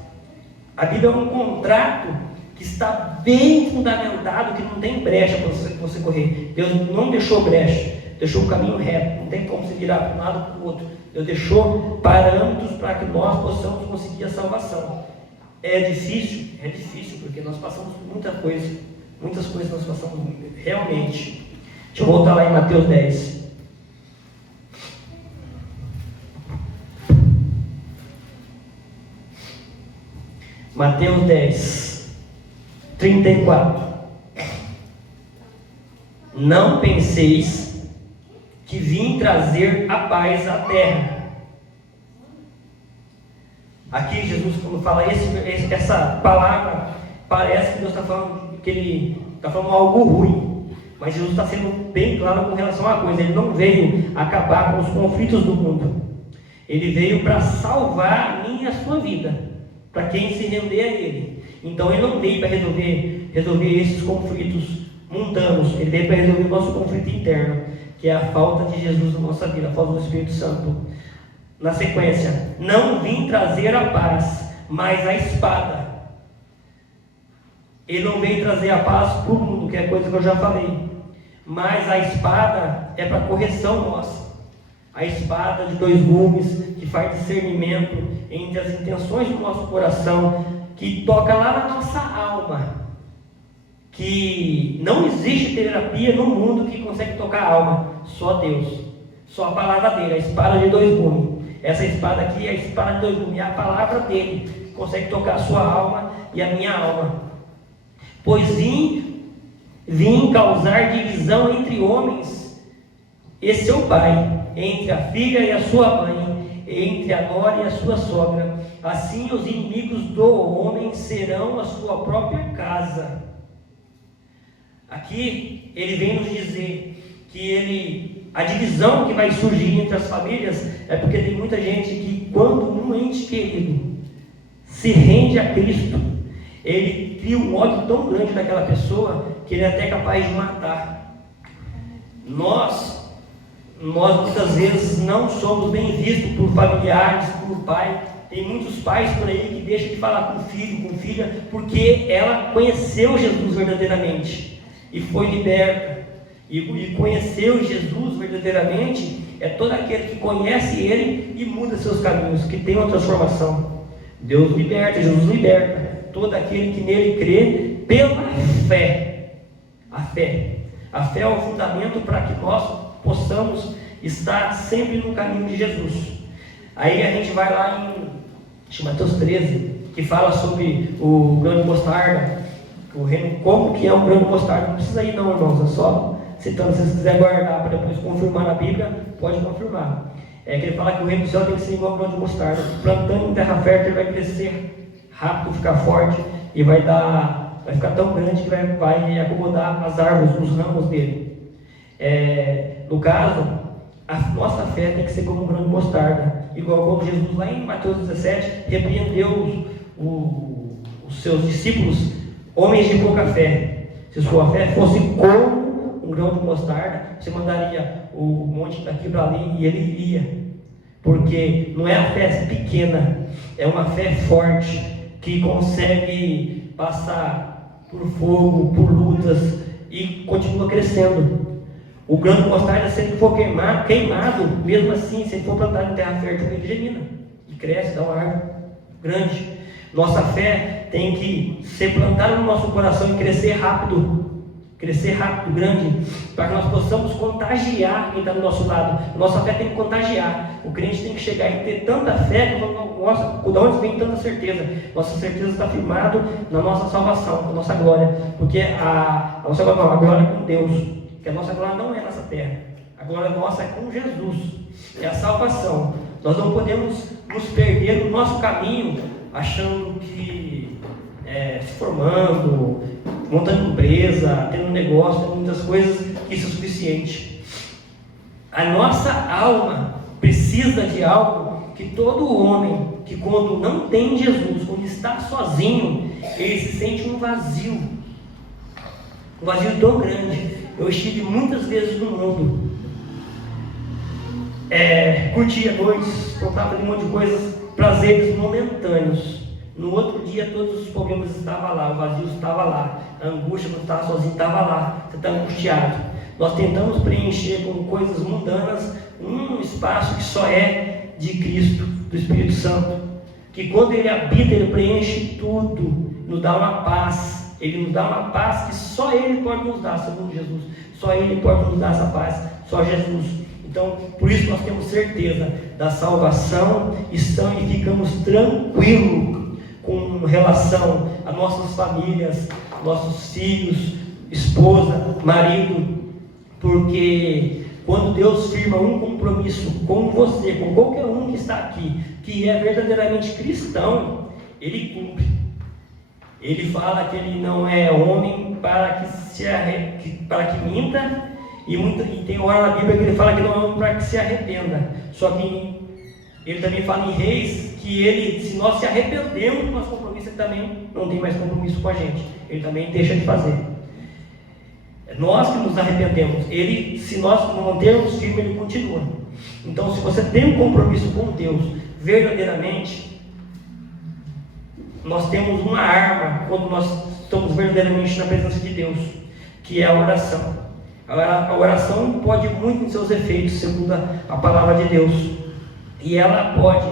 A Bíblia é um contrato que está bem fundamentado, que não tem brecha para você correr. Deus não deixou brecha, deixou o caminho reto, não tem como se virar para um lado para o outro. Deus deixou parâmetros para que nós possamos conseguir a salvação. É difícil, porque nós passamos por muitas coisas nós passamos realmente. Deixa eu voltar lá em Mateus 10. Mateus 10, 34. Não penseis que vim trazer a paz à terra. Aqui Jesus, quando fala essa palavra, parece que Deus está falando que Ele está falando algo ruim. Mas Jesus está sendo bem claro com relação a uma coisa. Ele não veio acabar com os conflitos do mundo. Ele veio para salvar a minha e a sua vida, para quem se render a Ele. Então Ele não veio para resolver esses conflitos mundanos. Ele veio para resolver o nosso conflito interno, que é a falta de Jesus na nossa vida, a falta do Espírito Santo. Na sequência, não vim trazer a paz, mas a espada. Ele não veio trazer a paz para o mundo, que é coisa que eu já falei. Mas a espada é para correção nossa. A espada de 2 gumes, que faz discernimento entre as intenções do nosso coração, que toca lá na nossa alma. Que não existe terapia no mundo que consegue tocar a alma, só Deus, só a palavra dele, a espada de 2 gumes. Essa espada aqui é a espada de 2 gumes, é a palavra dele que consegue tocar a sua alma e a minha alma. Pois vim causar divisão entre homens e seu pai, entre a filha e a sua mãe, entre a nora e a sua sogra. Assim os inimigos do homem serão a sua própria casa. Aqui ele vem nos dizer que a divisão que vai surgir entre as famílias é porque tem muita gente que, quando um ente querido se rende a Cristo, ele cria um ódio tão grande daquela pessoa que ele é até capaz de matar. Nós muitas vezes não somos bem vistos por familiares, por pai. Tem muitos pais por aí que deixam de falar com filho, com filha, porque ela conheceu Jesus verdadeiramente e foi liberta. E conheceu Jesus verdadeiramente é todo aquele que conhece Ele e muda seus caminhos, que tem uma transformação. Deus liberta, Jesus liberta todo aquele que nele crê pela fé. A fé é o fundamento para que nós possamos estar sempre no caminho de Jesus. Aí a gente vai lá em Mateus 13, que fala sobre o grão de mostarda, o reino, como que é um grão de mostarda. Não precisa ir não, irmãos, é só citando. Se você quiser guardar para depois confirmar na Bíblia, pode confirmar. É que ele fala que o reino do céu tem que ser igual ao grão de mostarda. Plantando em terra fértil, ele vai crescer rápido, ficar forte e vai ficar tão grande que vai acomodar as árvores, os ramos dele. No caso, a nossa fé tem que ser como um grão de mostarda, igual como Jesus lá em Mateus 17 repreendeu os seus discípulos, homens de pouca fé. Se sua fé fosse como um grão de mostarda, você mandaria o monte daqui para ali e ele iria. Porque não é a fé pequena, é uma fé forte que consegue passar por fogo, por lutas e continua crescendo. O grão de mostarda, se ele for queimado, mesmo assim, se ele for plantado em terra fértil, ele germina e cresce, dá uma árvore grande. Nossa fé tem que ser plantada no nosso coração e crescer rápido, grande, para que nós possamos contagiar quem está do nosso lado. Nossa fé tem que contagiar. O crente tem que chegar e ter tanta fé, nossa, de onde vem tanta certeza? Nossa certeza está firmada na nossa salvação, na nossa glória, porque a glória é com Deus, que a nossa glória não é nessa terra, a glória nossa é com Jesus, é a salvação. Nós não podemos nos perder no nosso caminho, achando que se formando, montando empresa, tendo negócio, tendo muitas coisas, isso é suficiente. A nossa alma precisa de algo que todo homem, que quando não tem Jesus, quando está sozinho, ele se sente um vazio tão grande. Eu estive muitas vezes no mundo, curtia noites, contava de um monte de coisas, prazeres momentâneos, No outro dia, todos os problemas estavam lá, o vazio estava lá, a angústia, quando estava sozinho, estava lá, você está angustiado. Nós tentamos preencher com coisas mundanas um espaço que só é de Cristo, do Espírito Santo, que quando Ele habita, Ele preenche tudo, nos dá uma paz. Ele nos dá uma paz que só Ele pode nos dar, segundo Jesus. Só Ele pode nos dar essa paz, só Jesus. Então, por isso nós temos certeza da salvação e ficamos tranquilos com relação a nossas famílias, nossos filhos, esposa, marido, porque quando Deus firma um compromisso com você, com qualquer um que está aqui, que é verdadeiramente cristão, Ele cumpre. Ele fala que Ele não é homem para que minta, e tem hora na Bíblia que Ele fala que não é homem para que se arrependa. Só que Ele também fala em Reis que se nós se arrependemos do nosso compromisso, Ele também não tem mais compromisso com a gente. Ele também deixa de fazer. É nós que nos arrependemos. Se nós não mantermos firme, Ele continua. Então, se você tem um compromisso com Deus, verdadeiramente, nós temos uma arma quando nós estamos verdadeiramente na presença de Deus, que é a oração. A oração pode muito em seus efeitos, segundo a palavra de Deus, e ela pode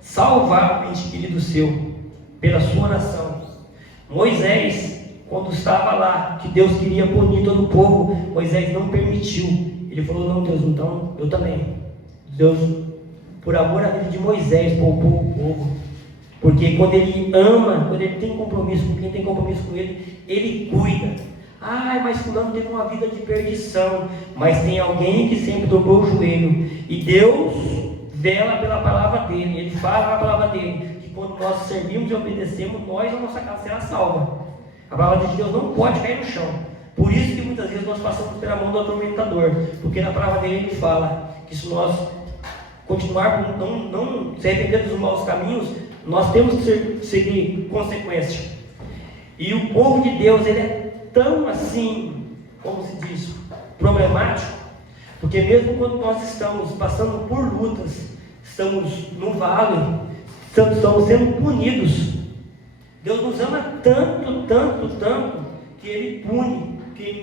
salvar o ente querido seu pela sua oração. Moisés, quando estava lá, que Deus queria punir todo o povo, Moisés não permitiu. Ele falou: não, Deus, então eu também. Deus, por amor à vida de Moisés, poupou o povo. Porque quando ele ama, quando ele tem compromisso com quem tem compromisso com ele, ele cuida. Mas fulano teve uma vida de perdição. Mas tem alguém que sempre dobrou o joelho. E Deus vela pela palavra dele. Ele fala na palavra dele que quando nós servimos e obedecemos, a nossa casa será salva. A palavra de Deus não pode cair no chão. Por isso que muitas vezes nós passamos pela mão do atormentador. Porque na palavra dele ele fala que se nós continuarmos, não se arrepender dos maus caminhos, nós temos que seguir consequência. E o povo de Deus, ele é tão assim, como se diz, problemático, porque mesmo quando nós estamos passando por lutas, estamos no vale, estamos sendo punidos, Deus nos ama tanto, tanto, tanto, que Ele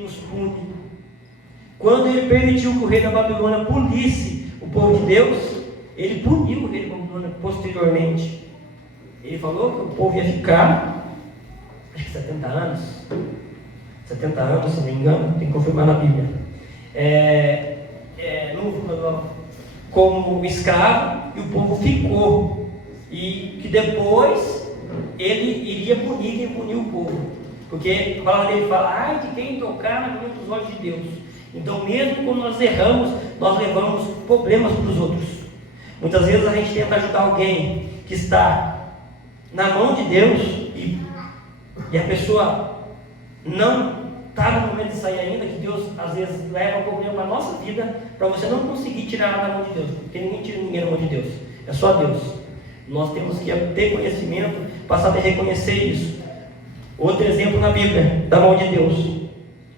nos pune. Quando Ele permitiu que o rei da Babilônia punisse o povo de Deus, Ele puniu o rei da Babilônia posteriormente. Ele falou que o povo ia ficar, acho que 70 anos, se não me engano, tem que confirmar na Bíblia, como escravo, e o povo ficou, e que depois ele iria punir quem puniu o povo, porque a palavra dele fala: de quem tocar na menina dos olhos de Deus. Então, mesmo quando nós erramos, nós levamos problemas para os outros. Muitas vezes a gente tenta ajudar alguém que está na mão de Deus e a pessoa não está no momento de sair ainda, que Deus às vezes leva um problema na nossa vida para você não conseguir tirar ela da mão de Deus, porque ninguém tira ninguém da mão de Deus, é só Deus. Nós temos que ter conhecimento para saber reconhecer isso. Outro exemplo na Bíblia da mão de Deus: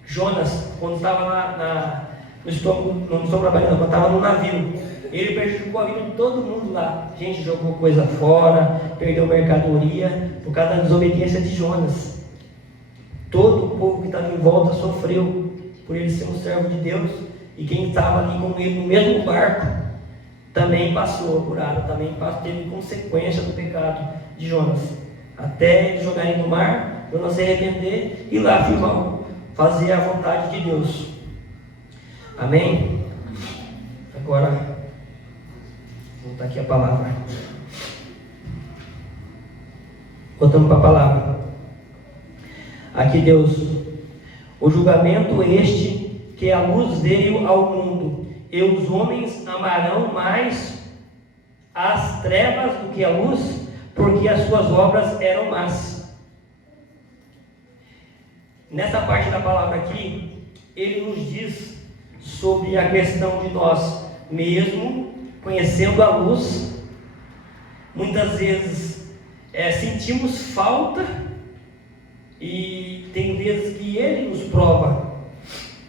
Jonas, quando estava no estômago da baleia, quando estava no navio, ele prejudicou a vida de todo mundo lá. Gente jogou coisa fora, perdeu mercadoria por causa da desobediência de Jonas. Todo o povo que estava em volta sofreu por ele ser um servo de Deus, e quem estava ali com ele no mesmo barco também passou por água, também teve consequência do pecado de Jonas, até ele jogar ele no mar, Jonas se arrepender e lá fazer a vontade de Deus. Amém? Agora, vou voltar aqui a palavra. Voltando para a palavra. Aqui Deus: o julgamento este, que a luz veio ao mundo, e os homens amarão mais as trevas do que a luz, porque as suas obras eram más. Nessa parte da palavra aqui, ele nos diz sobre a questão de nós, mesmo conhecendo a luz, muitas vezes sentimos falta, e tem vezes que ele nos prova.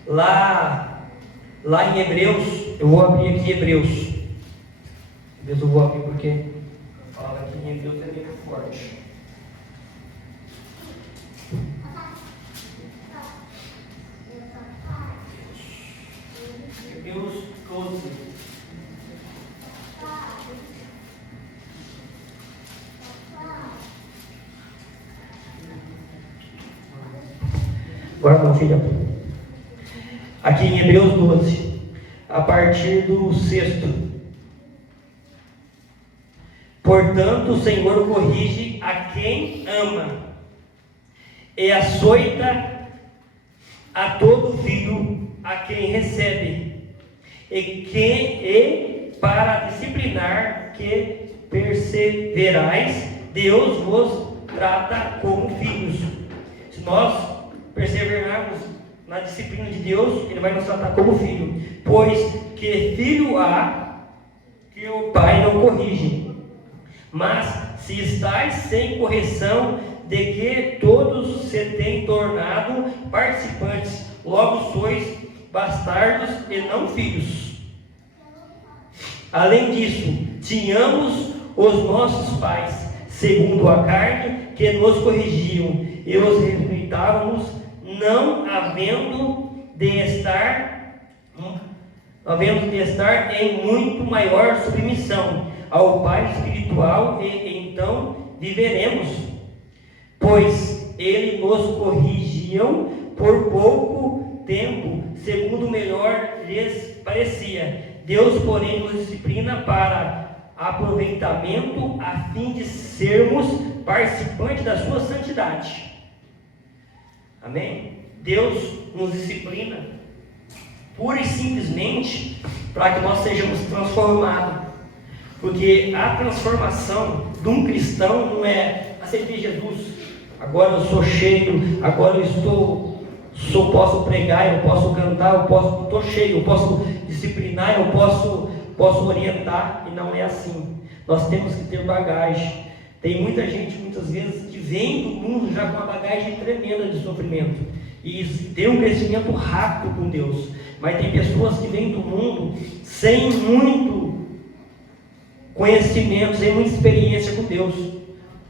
Lá em Hebreus, eu vou abrir aqui Hebreus eu vou abrir porque a palavra aqui em Hebreus é meio forte. Todos. Agora não, filha. Aqui em Hebreus 12, a partir do 6. Portanto, o Senhor corrige a quem ama e açoita a todo filho a quem recebe, e para disciplinar que perseverais, Deus vos trata como filhos. Se nós perseverarmos na disciplina de Deus, Ele vai nos tratar como filho. Pois que filho há que o pai não corrige? Mas se estáis sem correção, de que todos se têm tornado participantes, logo sois bastardos e não filhos. Além disso, tínhamos os nossos pais, segundo a carne, que nos corrigiam e os respeitávamos, não havendo de estar em muito maior submissão ao Pai espiritual, e então viveremos. Pois ele nos corrigiam por pouco tempo, segundo melhor lhes parecia. Deus, porém, nos disciplina para aproveitamento, a fim de sermos participantes da sua santidade. Amém? Deus nos disciplina pura e simplesmente para que nós sejamos transformados. Porque a transformação de um cristão não é aceitei Jesus, agora eu sou cheio, agora eu posso pregar, eu posso cantar, eu estou cheio, eu posso disciplinar, eu posso orientar, e não é assim. Nós temos que ter bagagem. Tem muita gente, muitas vezes, que vem do mundo já com uma bagagem tremenda de sofrimento e tem um crescimento rápido com Deus, mas tem pessoas que vêm do mundo sem muito conhecimento, sem muita experiência com Deus.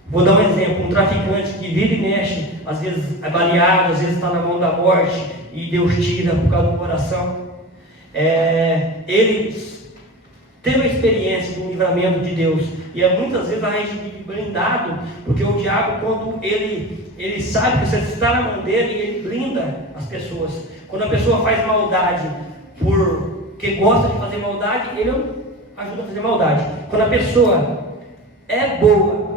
Vou dar um exemplo: um traficante que vive e mexe, às vezes é baleado, às vezes está na mão da morte e Deus tira por causa do coração. Ele teve uma experiência com o livramento de Deus, e muitas vezes a gente vive blindado, porque o diabo, quando ele sabe que você está na mão dele, ele blinda as pessoas. Quando a pessoa faz maldade porque gosta de fazer maldade, ele ajuda a fazer maldade. Quando a pessoa é boa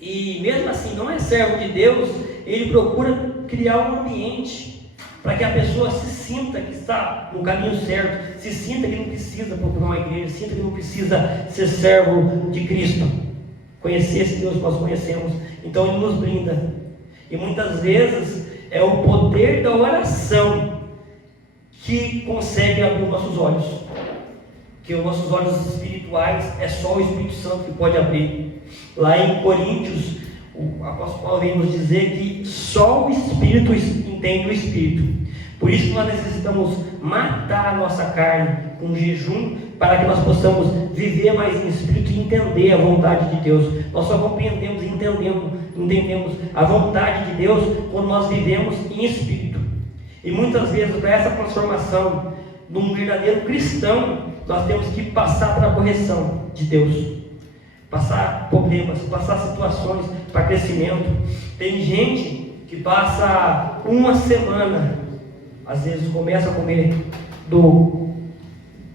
e mesmo assim não é servo de Deus, ele procura criar um ambiente para que a pessoa se sinta que está no caminho certo, se sinta que não precisa procurar uma igreja, se sinta que não precisa ser servo de Cristo, conhecer esse Deus que nós conhecemos. Então ele nos blinda, e muitas vezes é o poder da oração que consegue abrir os nossos olhos, que os nossos olhos espirituais é só o Espírito Santo que pode abrir. Lá em Coríntios, o apóstolo Paulo vem nos dizer que só o Espírito entende o Espírito. Por isso que nós necessitamos matar a nossa carne com jejum, para que nós possamos viver mais em Espírito e entender a vontade de Deus. Nós só compreendemos e entendemos a vontade de Deus quando nós vivemos em Espírito. E muitas vezes, para essa transformação de um verdadeiro cristão, nós temos que passar pela correção de Deus, passar problemas, passar situações para crescimento. Tem gente que passa uma semana, às vezes começa a comer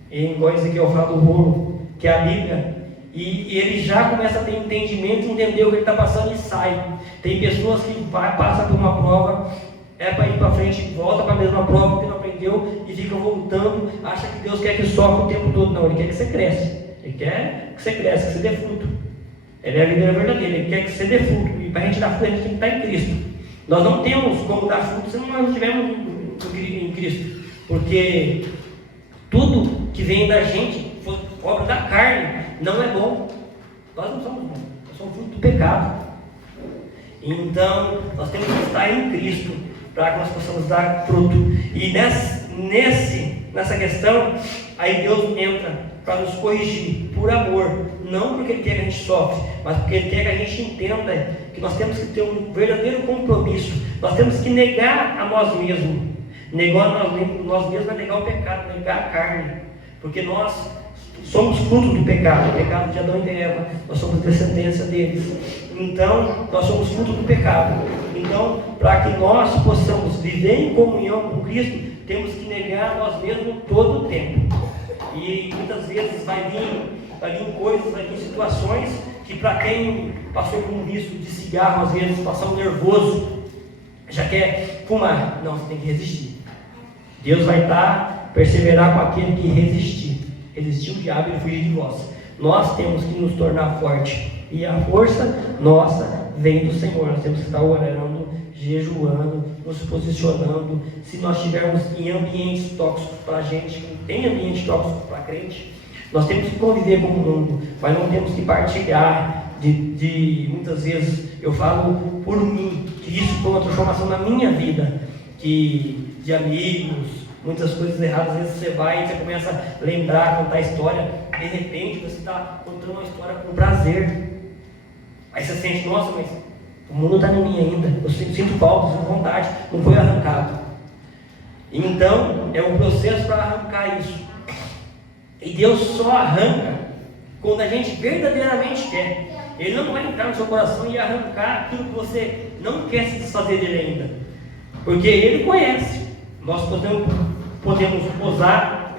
igual Ezequiel fala, do rolo, que é a Bíblia, e ele já começa a ter entendimento, entender o que ele está passando e sai. Tem pessoas que passam por uma prova, para ir para frente e volta para a mesma prova que não aprendeu e fica voltando, acha que Deus quer que sofra o tempo todo. Não, Ele quer que você cresça, Ele quer que você cresça, que você dê fruto. Ele é a videira verdadeira, Ele quer que você dê fruto, e para a gente dar fruto a gente tem que estar em Cristo. Nós não temos como dar fruto se nós não estivermos em Cristo, porque tudo que vem da gente, obra da carne, não é bom. Nós não somos bons, nós somos fruto do pecado. Então nós temos que estar em Cristo para que nós possamos dar fruto. E nessa questão, aí Deus entra para nos corrigir por amor, não porque Ele quer que a gente sofre, mas porque Ele quer que a gente entenda que nós temos que ter um verdadeiro compromisso. Nós temos que negar a nós mesmos. Negar a nós mesmos é negar o pecado, negar a carne. Porque nós somos fruto do pecado de Adão e de Eva, nós somos descendência deles. Então, nós somos fruto do pecado. Então, para que nós possamos viver em comunhão com Cristo, temos que negar nós mesmos todo o tempo. E muitas vezes vai vir coisas, vai vir situações que para quem passou por um vício de cigarro, às vezes passar um nervoso, já quer fumar. Não, você tem que resistir. Deus vai perseverar com aquele que resistir. Resistir o diabo e ele fugir de vós. Nós temos que nos tornar fortes. E a força nossa vem do Senhor. Nós temos que estar orando, jejuando, nos posicionando. Se nós estivermos em ambientes tóxicos para a gente, em ambientes tóxicos para a crente, nós temos que conviver com o mundo, mas não temos que partilhar de muitas vezes, eu falo por mim, que isso foi uma transformação na minha vida, que de amigos, muitas coisas erradas, às vezes você vai e você começa a lembrar, contar a história, de repente você está contando uma história com prazer. Aí você sente, nossa, mas o mundo está em mim ainda, eu sinto falta, sinto vontade, não foi arrancado. Então, é um processo para arrancar isso. E Deus só arranca quando a gente verdadeiramente quer. Ele não vai entrar no seu coração e arrancar aquilo que você não quer se desfazer dele ainda. Porque Ele conhece. Nós podemos posar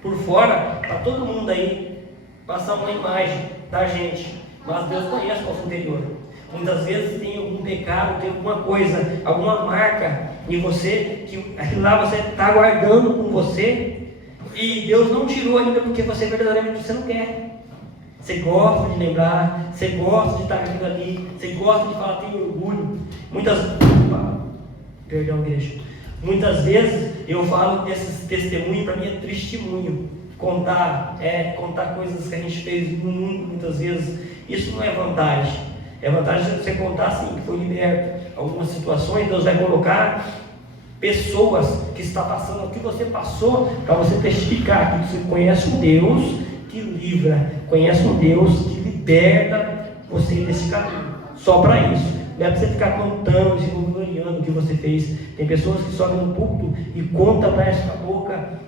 por fora para todo mundo aí passar uma imagem da gente. Mas Deus conhece o nosso interior. Muitas vezes tem algum pecado, tem alguma coisa, alguma marca em você, que aquilo lá você está guardando com você, e Deus não tirou ainda porque você verdadeiramente você não quer. Você gosta de lembrar, você gosta de estar aquilo ali, você gosta de falar, tem orgulho. Perdão, igreja. Muitas vezes eu falo desses testemunhos, para mim é testemunho. Contar coisas que a gente fez no mundo, muitas vezes, isso não é vantagem. É vantagem você contar assim, que foi liberto. Algumas situações, Deus vai colocar pessoas que estão passando o que você passou, para você testificar que você conhece um Deus que livra, conhece um Deus que liberta você desse caminho. Só para isso. Não é para você ficar contando, se gloriando o que você fez. Tem pessoas que sobem no púlpito e contam para essa boca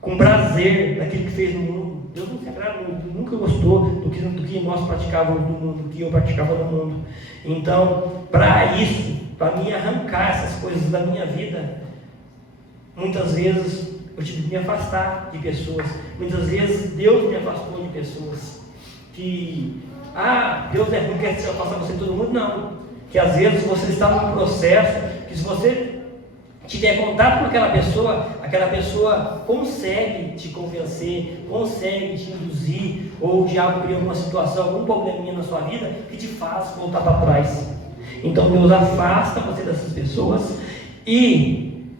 com prazer daquilo que fez no mundo. Deus não se agrada, nunca gostou do que nós praticávamos no mundo, do que eu praticava no mundo. Então, para isso, para mim arrancar essas coisas da minha vida, muitas vezes eu tive que me afastar de pessoas. Muitas vezes Deus me afastou de pessoas. Que, Deus é ruim, quer se afastar você de todo mundo? Não. Que às vezes você está num processo que, se você tiver contato com aquela pessoa consegue te convencer, consegue te induzir, ou o diabo cria alguma situação, algum probleminha na sua vida que te faz voltar para trás. Então Deus afasta você dessas pessoas e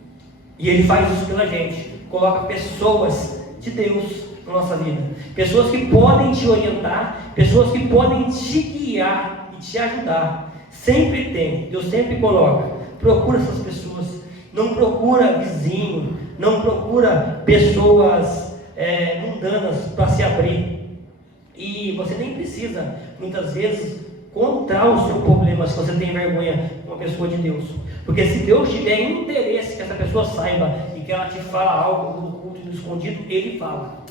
Ele faz isso pela gente, coloca pessoas de Deus na nossa vida, pessoas que podem te orientar, pessoas que podem te guiar e te ajudar. Sempre tem, Deus sempre coloca. Procura essas pessoas. Não procura vizinho, não procura pessoas mundanas para se abrir. E você nem precisa, muitas vezes, contar o seu problema se você tem vergonha com uma pessoa de Deus. Porque se Deus tiver interesse que essa pessoa saiba e que ela te fala algo no culto e no escondido, Ele fala.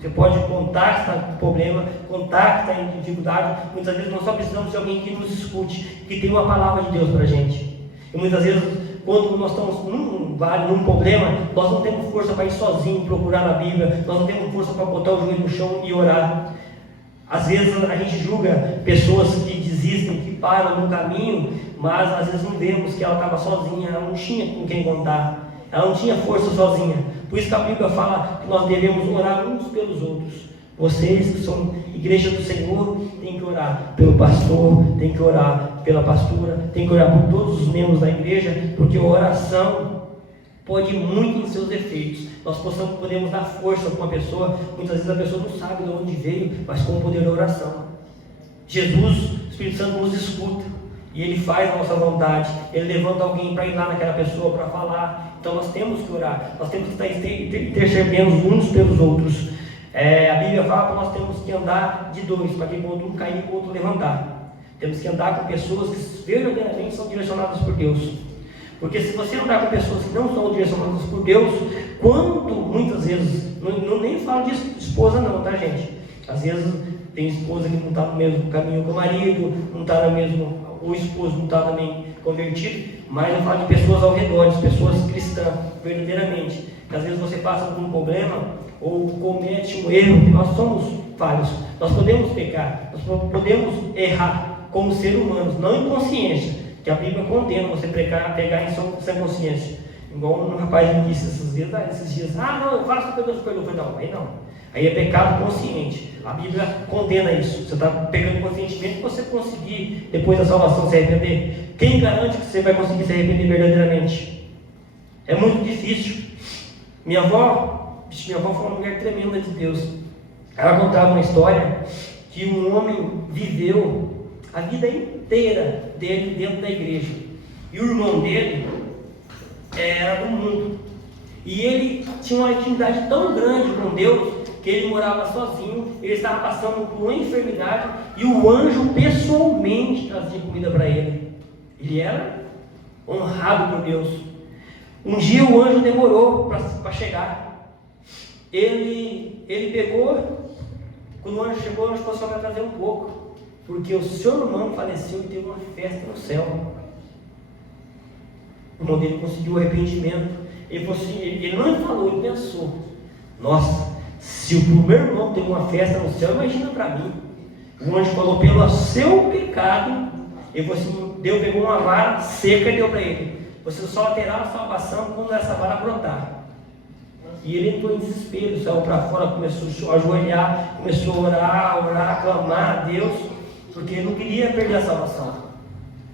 Você pode contar que está com problema, contar que está em dificuldade. Muitas vezes nós só precisamos de alguém que nos escute, que tem uma palavra de Deus para a gente. E muitas vezes, quando nós estamos num problema, nós não temos força para ir sozinho procurar na Bíblia, nós não temos força para botar o joelho no chão e orar. Às vezes a gente julga pessoas que desistem, que param no caminho, mas às vezes não vemos que ela estava sozinha, ela não tinha com quem contar, ela não tinha força sozinha. Por isso que a Bíblia fala que nós devemos orar uns pelos outros. Vocês que são igreja do Senhor, tem que orar pelo pastor, tem que orar pela pastora, tem que orar por todos os membros da igreja, porque a oração pode ir muito em seus efeitos. Nós podemos dar força para uma pessoa, muitas vezes a pessoa não sabe de onde veio, mas com o poder da oração. Jesus, o Espírito Santo nos escuta, e Ele faz a nossa vontade, Ele levanta alguém para ir lá naquela pessoa para falar. Então nós temos que orar, nós temos que estar intercedendo uns pelos outros. A Bíblia fala que nós temos que andar de dois, para que quando um cair, o outro levantar. Temos que andar com pessoas que verdadeiramente são direcionadas por Deus. Porque se você andar com pessoas que não são direcionadas por Deus, Quando, muitas vezes, nem falo de esposa não, tá, gente? Às vezes tem esposa que não está no mesmo caminho que o marido, não está no mesmo, o esposo não está também convertido, mas eu falo de pessoas ao redor, de pessoas cristãs, verdadeiramente. Que às vezes você passa por um problema ou comete um erro, que nós somos falhos, nós podemos pecar, nós podemos errar como seres humanos, não em consciência, que a Bíblia condena você pegar sem consciência. Igual um rapaz me disse esses dias, não, eu faço porque Deus perdoa. Eu falei, não, aí não. Aí é pecado consciente. A Bíblia condena isso. Você está pegando conscientemente para você conseguir, depois da salvação, se arrepender. Quem garante que você vai conseguir se arrepender verdadeiramente? É muito difícil. Minha avó foi uma mulher tremenda de Deus. Ela contava uma história que um homem viveu a vida inteira dele dentro da igreja. E o irmão dele era do mundo. E ele tinha uma intimidade tão grande com Deus que ele morava sozinho, ele estava passando por uma enfermidade e o anjo pessoalmente trazia comida para ele. Ele era honrado por Deus. Um dia o anjo demorou para chegar. Ele pegou, quando o anjo chegou, o anjo falou só para trazer um pouco, porque o seu irmão faleceu e teve uma festa no céu. O irmão dele conseguiu o arrependimento. Ele falou assim, ele não falou, ele pensou: nossa, se o meu irmão tem uma festa no céu, imagina para mim. O anjo falou: pelo seu pecado, ele falou assim, Deus pegou uma vara seca e deu para ele. Você só terá a salvação quando essa vara brotar. E ele entrou em desespero, saiu para fora, começou a ajoelhar, começou a orar, clamar a Deus, porque ele não queria perder a salvação.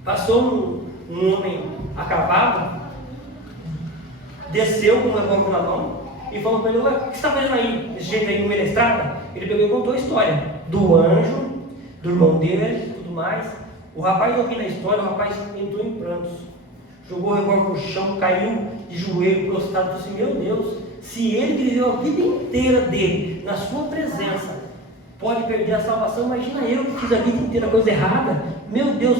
Passou um homem acabado, desceu com uma revólver na mão e falou para ele: o que você está fazendo aí, desse jeito aí no meio da estrada? Ele pegou e contou a história do anjo, do irmão dele e tudo mais. O rapaz, ouvindo a história, o rapaz entrou em prantos, jogou o revólver no chão, caiu de joelho, prostrado, e disse: meu Deus, se ele que viveu a vida inteira dele na sua presença pode perder a salvação, imagina eu que fiz a vida inteira coisa errada, meu Deus.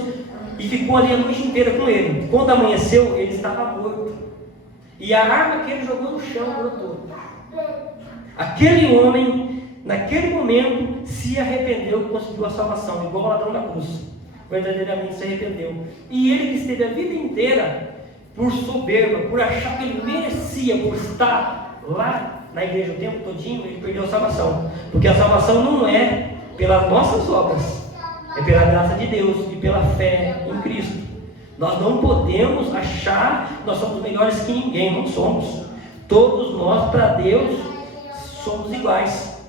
E ficou ali a noite inteira com ele. Quando amanheceu, ele estava morto. E a arma que ele jogou no chão brotou. Aquele homem, naquele momento, se arrependeu e conseguiu a salvação, igual o ladrão da cruz. Verdadeiramente se arrependeu. E ele que esteve a vida inteira por soberba, por achar que ele merecia, por estar lá na igreja o tempo todinho, ele perdeu a salvação. Porque a salvação não é pelas nossas obras, é pela graça de Deus e pela fé em Cristo. Nós não podemos achar que nós somos melhores que ninguém, não somos. Todos nós, para Deus, somos iguais.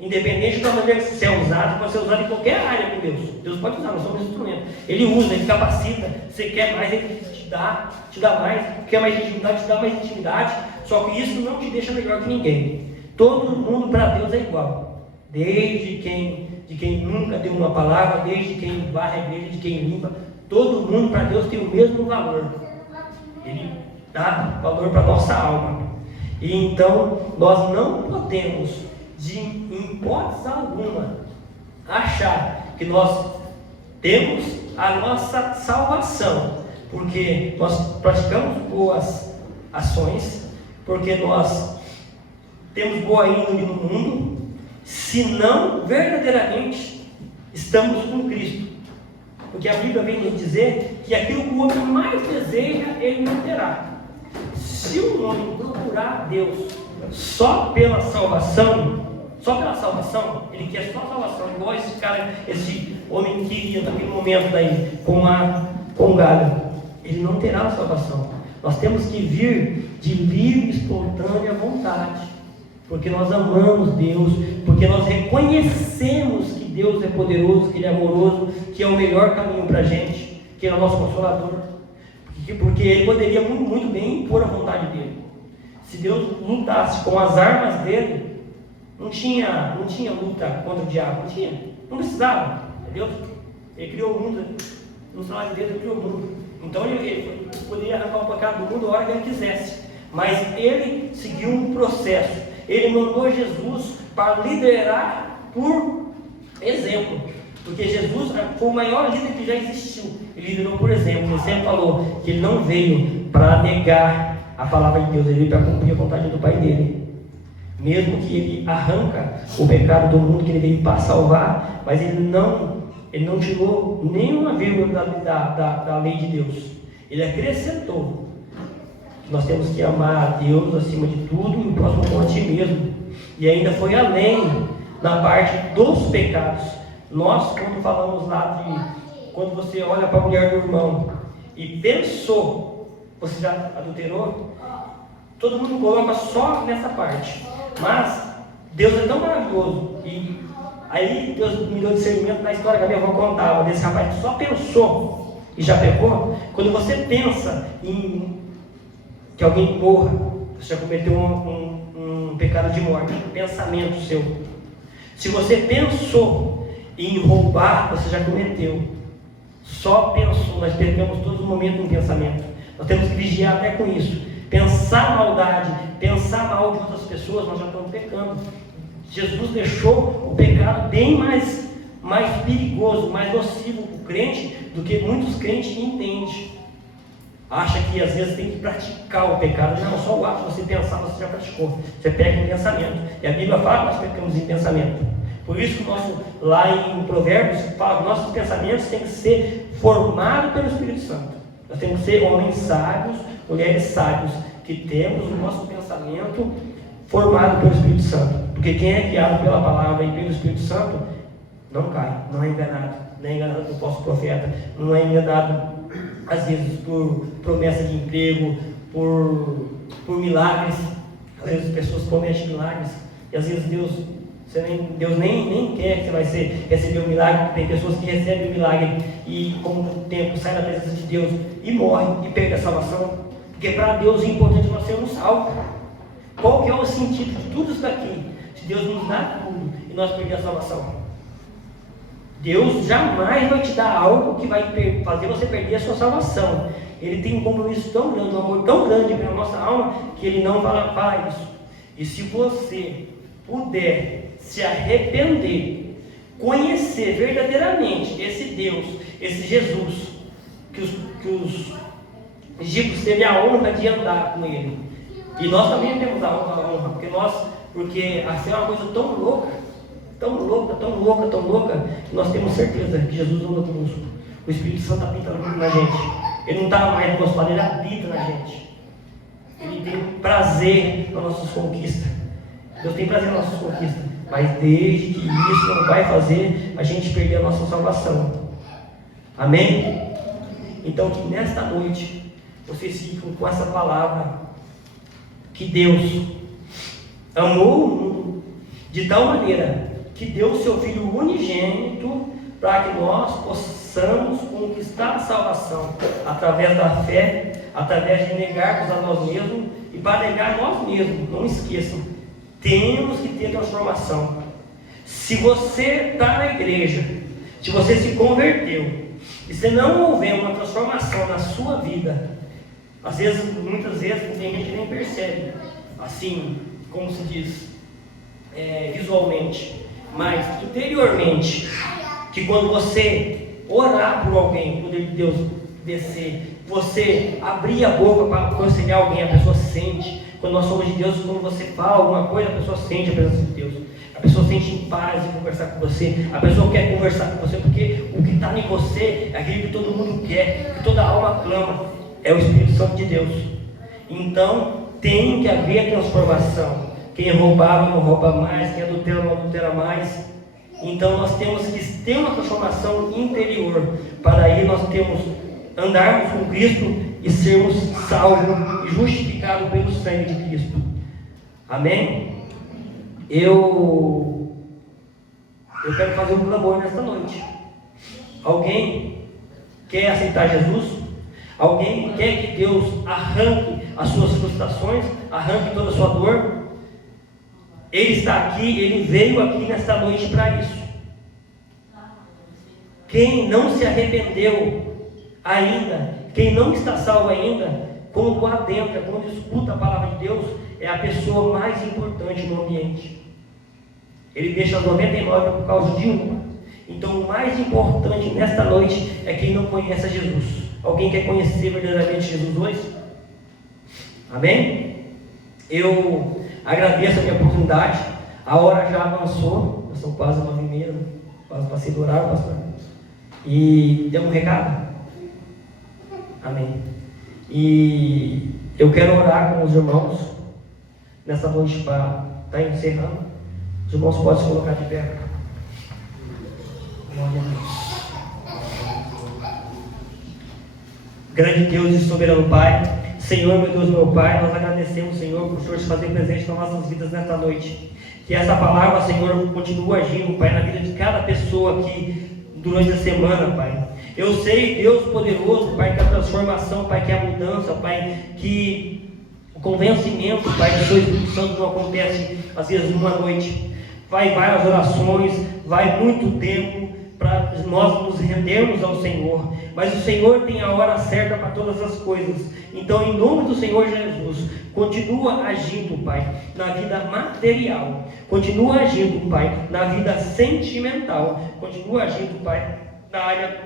Independente da maneira que você é usado, pode ser usado em qualquer área com Deus. Deus pode usar, nós somos instrumento. Ele usa, ele capacita. Você quer mais, ele te dá mais. Quer mais intimidade, te dá mais intimidade. Só que isso não te deixa melhor que ninguém. Todo mundo para Deus é igual. Desde quem nunca deu uma palavra, desde quem varre a igreja, de quem limpa, todo mundo para Deus tem o mesmo valor. Ele dá valor para a nossa alma. E então nós não podemos, em hipótese alguma, achar que nós temos a nossa salvação porque nós praticamos boas ações, porque nós temos boa índole no mundo, se não verdadeiramente estamos com Cristo. Porque a Bíblia vem nos dizer que aquilo que o homem mais deseja, ele não terá. Se o homem procurar Deus só pela salvação, ele quer só a salvação, igual esse homem queria naquele momento daí, com galho, ele não terá a salvação. Nós temos que vir de livre, espontânea vontade, porque nós amamos Deus, porque nós reconhecemos que Deus é poderoso, que Ele é amoroso, que é o melhor caminho para a gente, que Ele é o nosso Consolador, porque Ele poderia muito bem impor a vontade dEle. Se Deus lutasse com as armas dEle, não tinha luta contra o diabo, não precisava. Deus, Ele criou o mundo, no sinal de Deus Ele criou o mundo, então ele poderia arrancar o pecado do mundo a hora que Ele quisesse, mas Ele seguiu um processo. Ele mandou Jesus para liderar por exemplo, porque Jesus foi o maior líder que já existiu. Ele liderou por exemplo. Ele sempre falou que Ele não veio para negar a palavra de Deus, ele veio para cumprir a vontade do Pai dele. Mesmo que ele arranca o pecado do mundo, que ele veio para salvar, mas ele não tirou nenhuma vírgula da lei de Deus. Ele acrescentou que nós temos que amar a Deus acima de tudo e o próximo como a ti mesmo. E ainda foi além na parte dos pecados. Nós, quando falamos lá quando você olha para a mulher do irmão e pensou, você já adulterou? Todo mundo coloca só nessa parte. Mas Deus é tão maravilhoso. E aí Deus me deu discernimento na história que a minha avó contava, desse rapaz que só pensou e já pecou. Quando você pensa em que alguém morra, você já cometeu um pecado de morte, um pensamento seu. Se você pensou em roubar, você já cometeu. Só pensou, nós perdemos todo momento um pensamento. Nós temos que vigiar até com isso. Pensar maldade, pensar mal de outras pessoas, nós já estamos pecando. Jesus deixou o pecado bem mais perigoso, mais nocivo para o crente do que muitos crentes entendem. Acha que às vezes tem que praticar o pecado. Não, só o ato de você pensar, você já praticou. Você peca em pensamento. E a Bíblia fala que nós pecamos em pensamento. Por isso que lá em Provérbios fala que nossos pensamentos têm que ser formados pelo Espírito Santo. Nós temos que ser homens sábios, mulheres sábios, que temos o nosso pensamento formado pelo Espírito Santo. Porque quem é guiado pela palavra e pelo Espírito Santo não cai, não é enganado. Não é enganado por falso profeta, não é enganado às vezes por promessa de emprego, por milagres. Às vezes as pessoas prometem milagres e às vezes Deus nem quer que você vai receber um milagre. Tem pessoas que recebem o milagre e com o tempo sai da presença de Deus e morre e perde a salvação. Porque para Deus é importante nós sermos salvos. Qual que é o sentido de tudo isso daqui? Se Deus nos dá tudo e nós perdermos a salvação, Deus jamais vai te dar algo que vai fazer você perder a sua salvação. Ele tem um compromisso tão grande, um amor tão grande pela nossa alma, que Ele não fala isso. E se você puder se arrepender, conhecer verdadeiramente esse Deus, esse Jesus, que os egípcios teve a honra de andar com Ele, e nós também temos a honra, porque assim é uma coisa tão louca, que nós temos certeza que Jesus anda conosco. O Espírito Santo habita na gente. Ele não está mais no nosso lado, ele habita na gente. Ele tem prazer nas nossas conquistas. Deus tem prazer nas nossas conquistas, mas desde que isso não vai fazer a gente perder a nossa salvação. Amém? Então que nesta noite vocês ficam com essa palavra, que Deus amou o mundo de tal maneira que deu o seu Filho unigênito para que nós possamos conquistar a salvação através da fé, através de negarmos a nós mesmos. E para negar nós mesmos, não esqueçam, temos que ter transformação. Se você está na igreja, se você se converteu e se não houver uma transformação na sua vida, muitas vezes tem gente que nem percebe, assim, como se diz, visualmente, mas interiormente, que quando você orar por alguém, o poder de Deus descer, você abrir a boca para aconselhar alguém, a pessoa sente. Quando nós somos de Deus, quando você fala alguma coisa, a pessoa sente a presença de Deus. A pessoa sente em paz de conversar com você. A pessoa quer conversar com você, porque o que está em você é aquilo que todo mundo quer, que toda alma clama, é o Espírito Santo de Deus. Então, tem que haver transformação. Quem roubava não rouba mais, quem adultera não adultera mais. Então, nós temos que ter uma transformação interior. Para aí nós andarmos com Cristo e sermos salvos e justificados pelo sangue de Cristo. Amém? Eu quero fazer um clamor nesta noite. Alguém quer aceitar Jesus? Alguém quer que Deus arranque as suas frustrações, arranque toda a sua dor? Ele está aqui, Ele veio aqui nesta noite para isso. Quem não se arrependeu ainda, quem não está salvo ainda, quando adentra, quando escuta a palavra de Deus, é a pessoa mais importante no ambiente. Ele deixa as 99 por causa de uma. Então o mais importante nesta noite é quem não conhece a Jesus. Alguém quer conhecer verdadeiramente Jesus hoje? Amém? Eu agradeço a minha oportunidade. A hora já avançou, já são quase 9h30, quase passei do horário, pastor. E tem um recado. Amém. E eu quero orar com os irmãos nessa noite para estar encerrando. Os irmãos podem se colocar de pé. Glória a Deus. Grande Deus e soberano Pai, Senhor, meu Deus, meu Pai, nós agradecemos, Senhor, por o Senhor se fazer presente nas nossas vidas nesta noite. Que essa palavra, Senhor, continue agindo, Pai, na vida de cada pessoa aqui durante a semana, Pai. Eu sei, Deus poderoso, Pai, que a transformação, Pai, que a mudança, Pai, que o convencimento, Pai, do Seu Espírito Santo não acontece, às vezes, numa noite. Vai várias orações, vai muito tempo para nós nos rendermos ao Senhor, mas o Senhor tem a hora certa para todas as coisas. Então, em nome do Senhor Jesus, continua agindo, Pai, na vida material, continua agindo, Pai, na vida sentimental, continua agindo, Pai, na área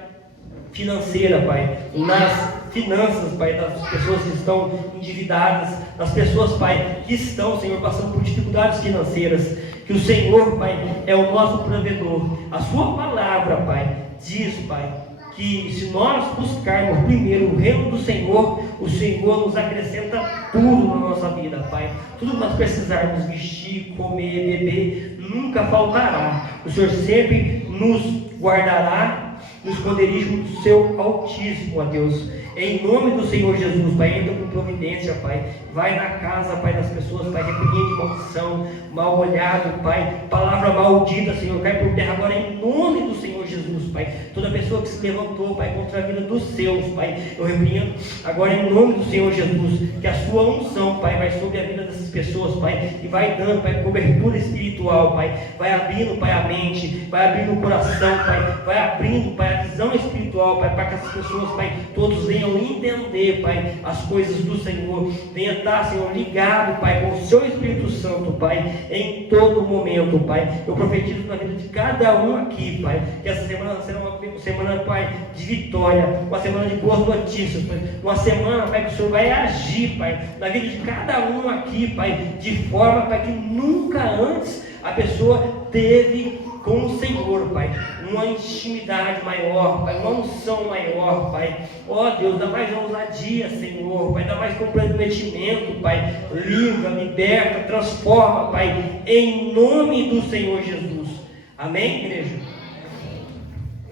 financeira, Pai, nas finanças, Pai, das pessoas que estão endividadas, das pessoas, Pai, que estão, Senhor, passando por dificuldades financeiras. Que o Senhor, Pai, é o nosso provedor. A Sua palavra, Pai, diz, Pai, que se nós buscarmos primeiro o reino do Senhor, o Senhor nos acrescenta tudo na nossa vida, Pai. Tudo que nós precisarmos vestir, comer, beber, nunca faltará. O Senhor sempre nos guardará no esconderijo do Seu Altíssimo, ó Deus. Em nome do Senhor Jesus, Pai, entra com providência, Pai. Vai na casa, Pai, das pessoas, Pai, repreende maldição, mal olhado, Pai. Palavra maldita, Senhor, cai por terra agora em nome do Senhor Jesus, Pai. Toda pessoa que se levantou, Pai, contra a vida dos seus, Pai, eu repreendo agora em nome do Senhor Jesus, que a Sua unção, Pai, vai sobre a vida dessas pessoas, Pai, e vai dando, Pai, cobertura espiritual, Pai. Vai abrindo, Pai, a mente, vai abrindo o coração, Pai, vai abrindo, Pai, a visão espiritual, Pai, para que essas pessoas, Pai, todos venham entender, Pai, as coisas do Senhor. Venha estar, Senhor, ligado, Pai, com o Seu Espírito Santo, Pai, em todo momento, Pai. Eu profetizo na vida de cada um aqui, Pai, que essa semana será uma semana, Pai, de vitória, uma semana de boas notícias, Pai. Uma semana, Pai, que o Senhor vai agir, Pai, na vida de cada um aqui, Pai, de forma, Pai, que nunca antes a pessoa teve com o Senhor, Pai, uma intimidade maior, Pai, uma unção maior, Pai. Ó Deus, dá mais ousadia, Senhor, Pai, dá mais comprometimento, Pai. Livra, liberta, transforma, Pai, em nome do Senhor Jesus. Amém, igreja?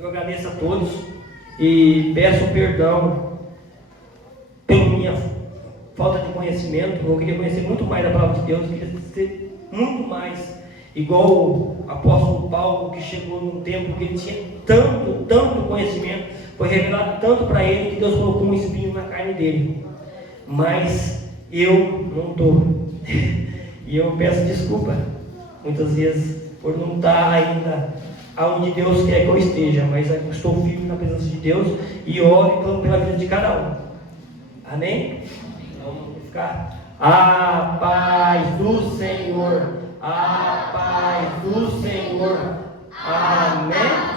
Eu agradeço a todos e peço perdão pela minha falta de conhecimento. Eu queria conhecer muito mais da palavra de Deus, eu queria ser muito mais igual o apóstolo Paulo, que chegou num tempo que ele tinha tanto conhecimento, foi revelado tanto para ele, que Deus colocou um espinho na carne dele. Mas eu não estou. E eu peço desculpa, muitas vezes, por não estar ainda aonde Deus quer que eu esteja, mas eu estou firme na presença de Deus e oro e clamo pela vida de cada um. Amém? Então vamos ficar. A paz do Senhor. A paz do Senhor. Amém.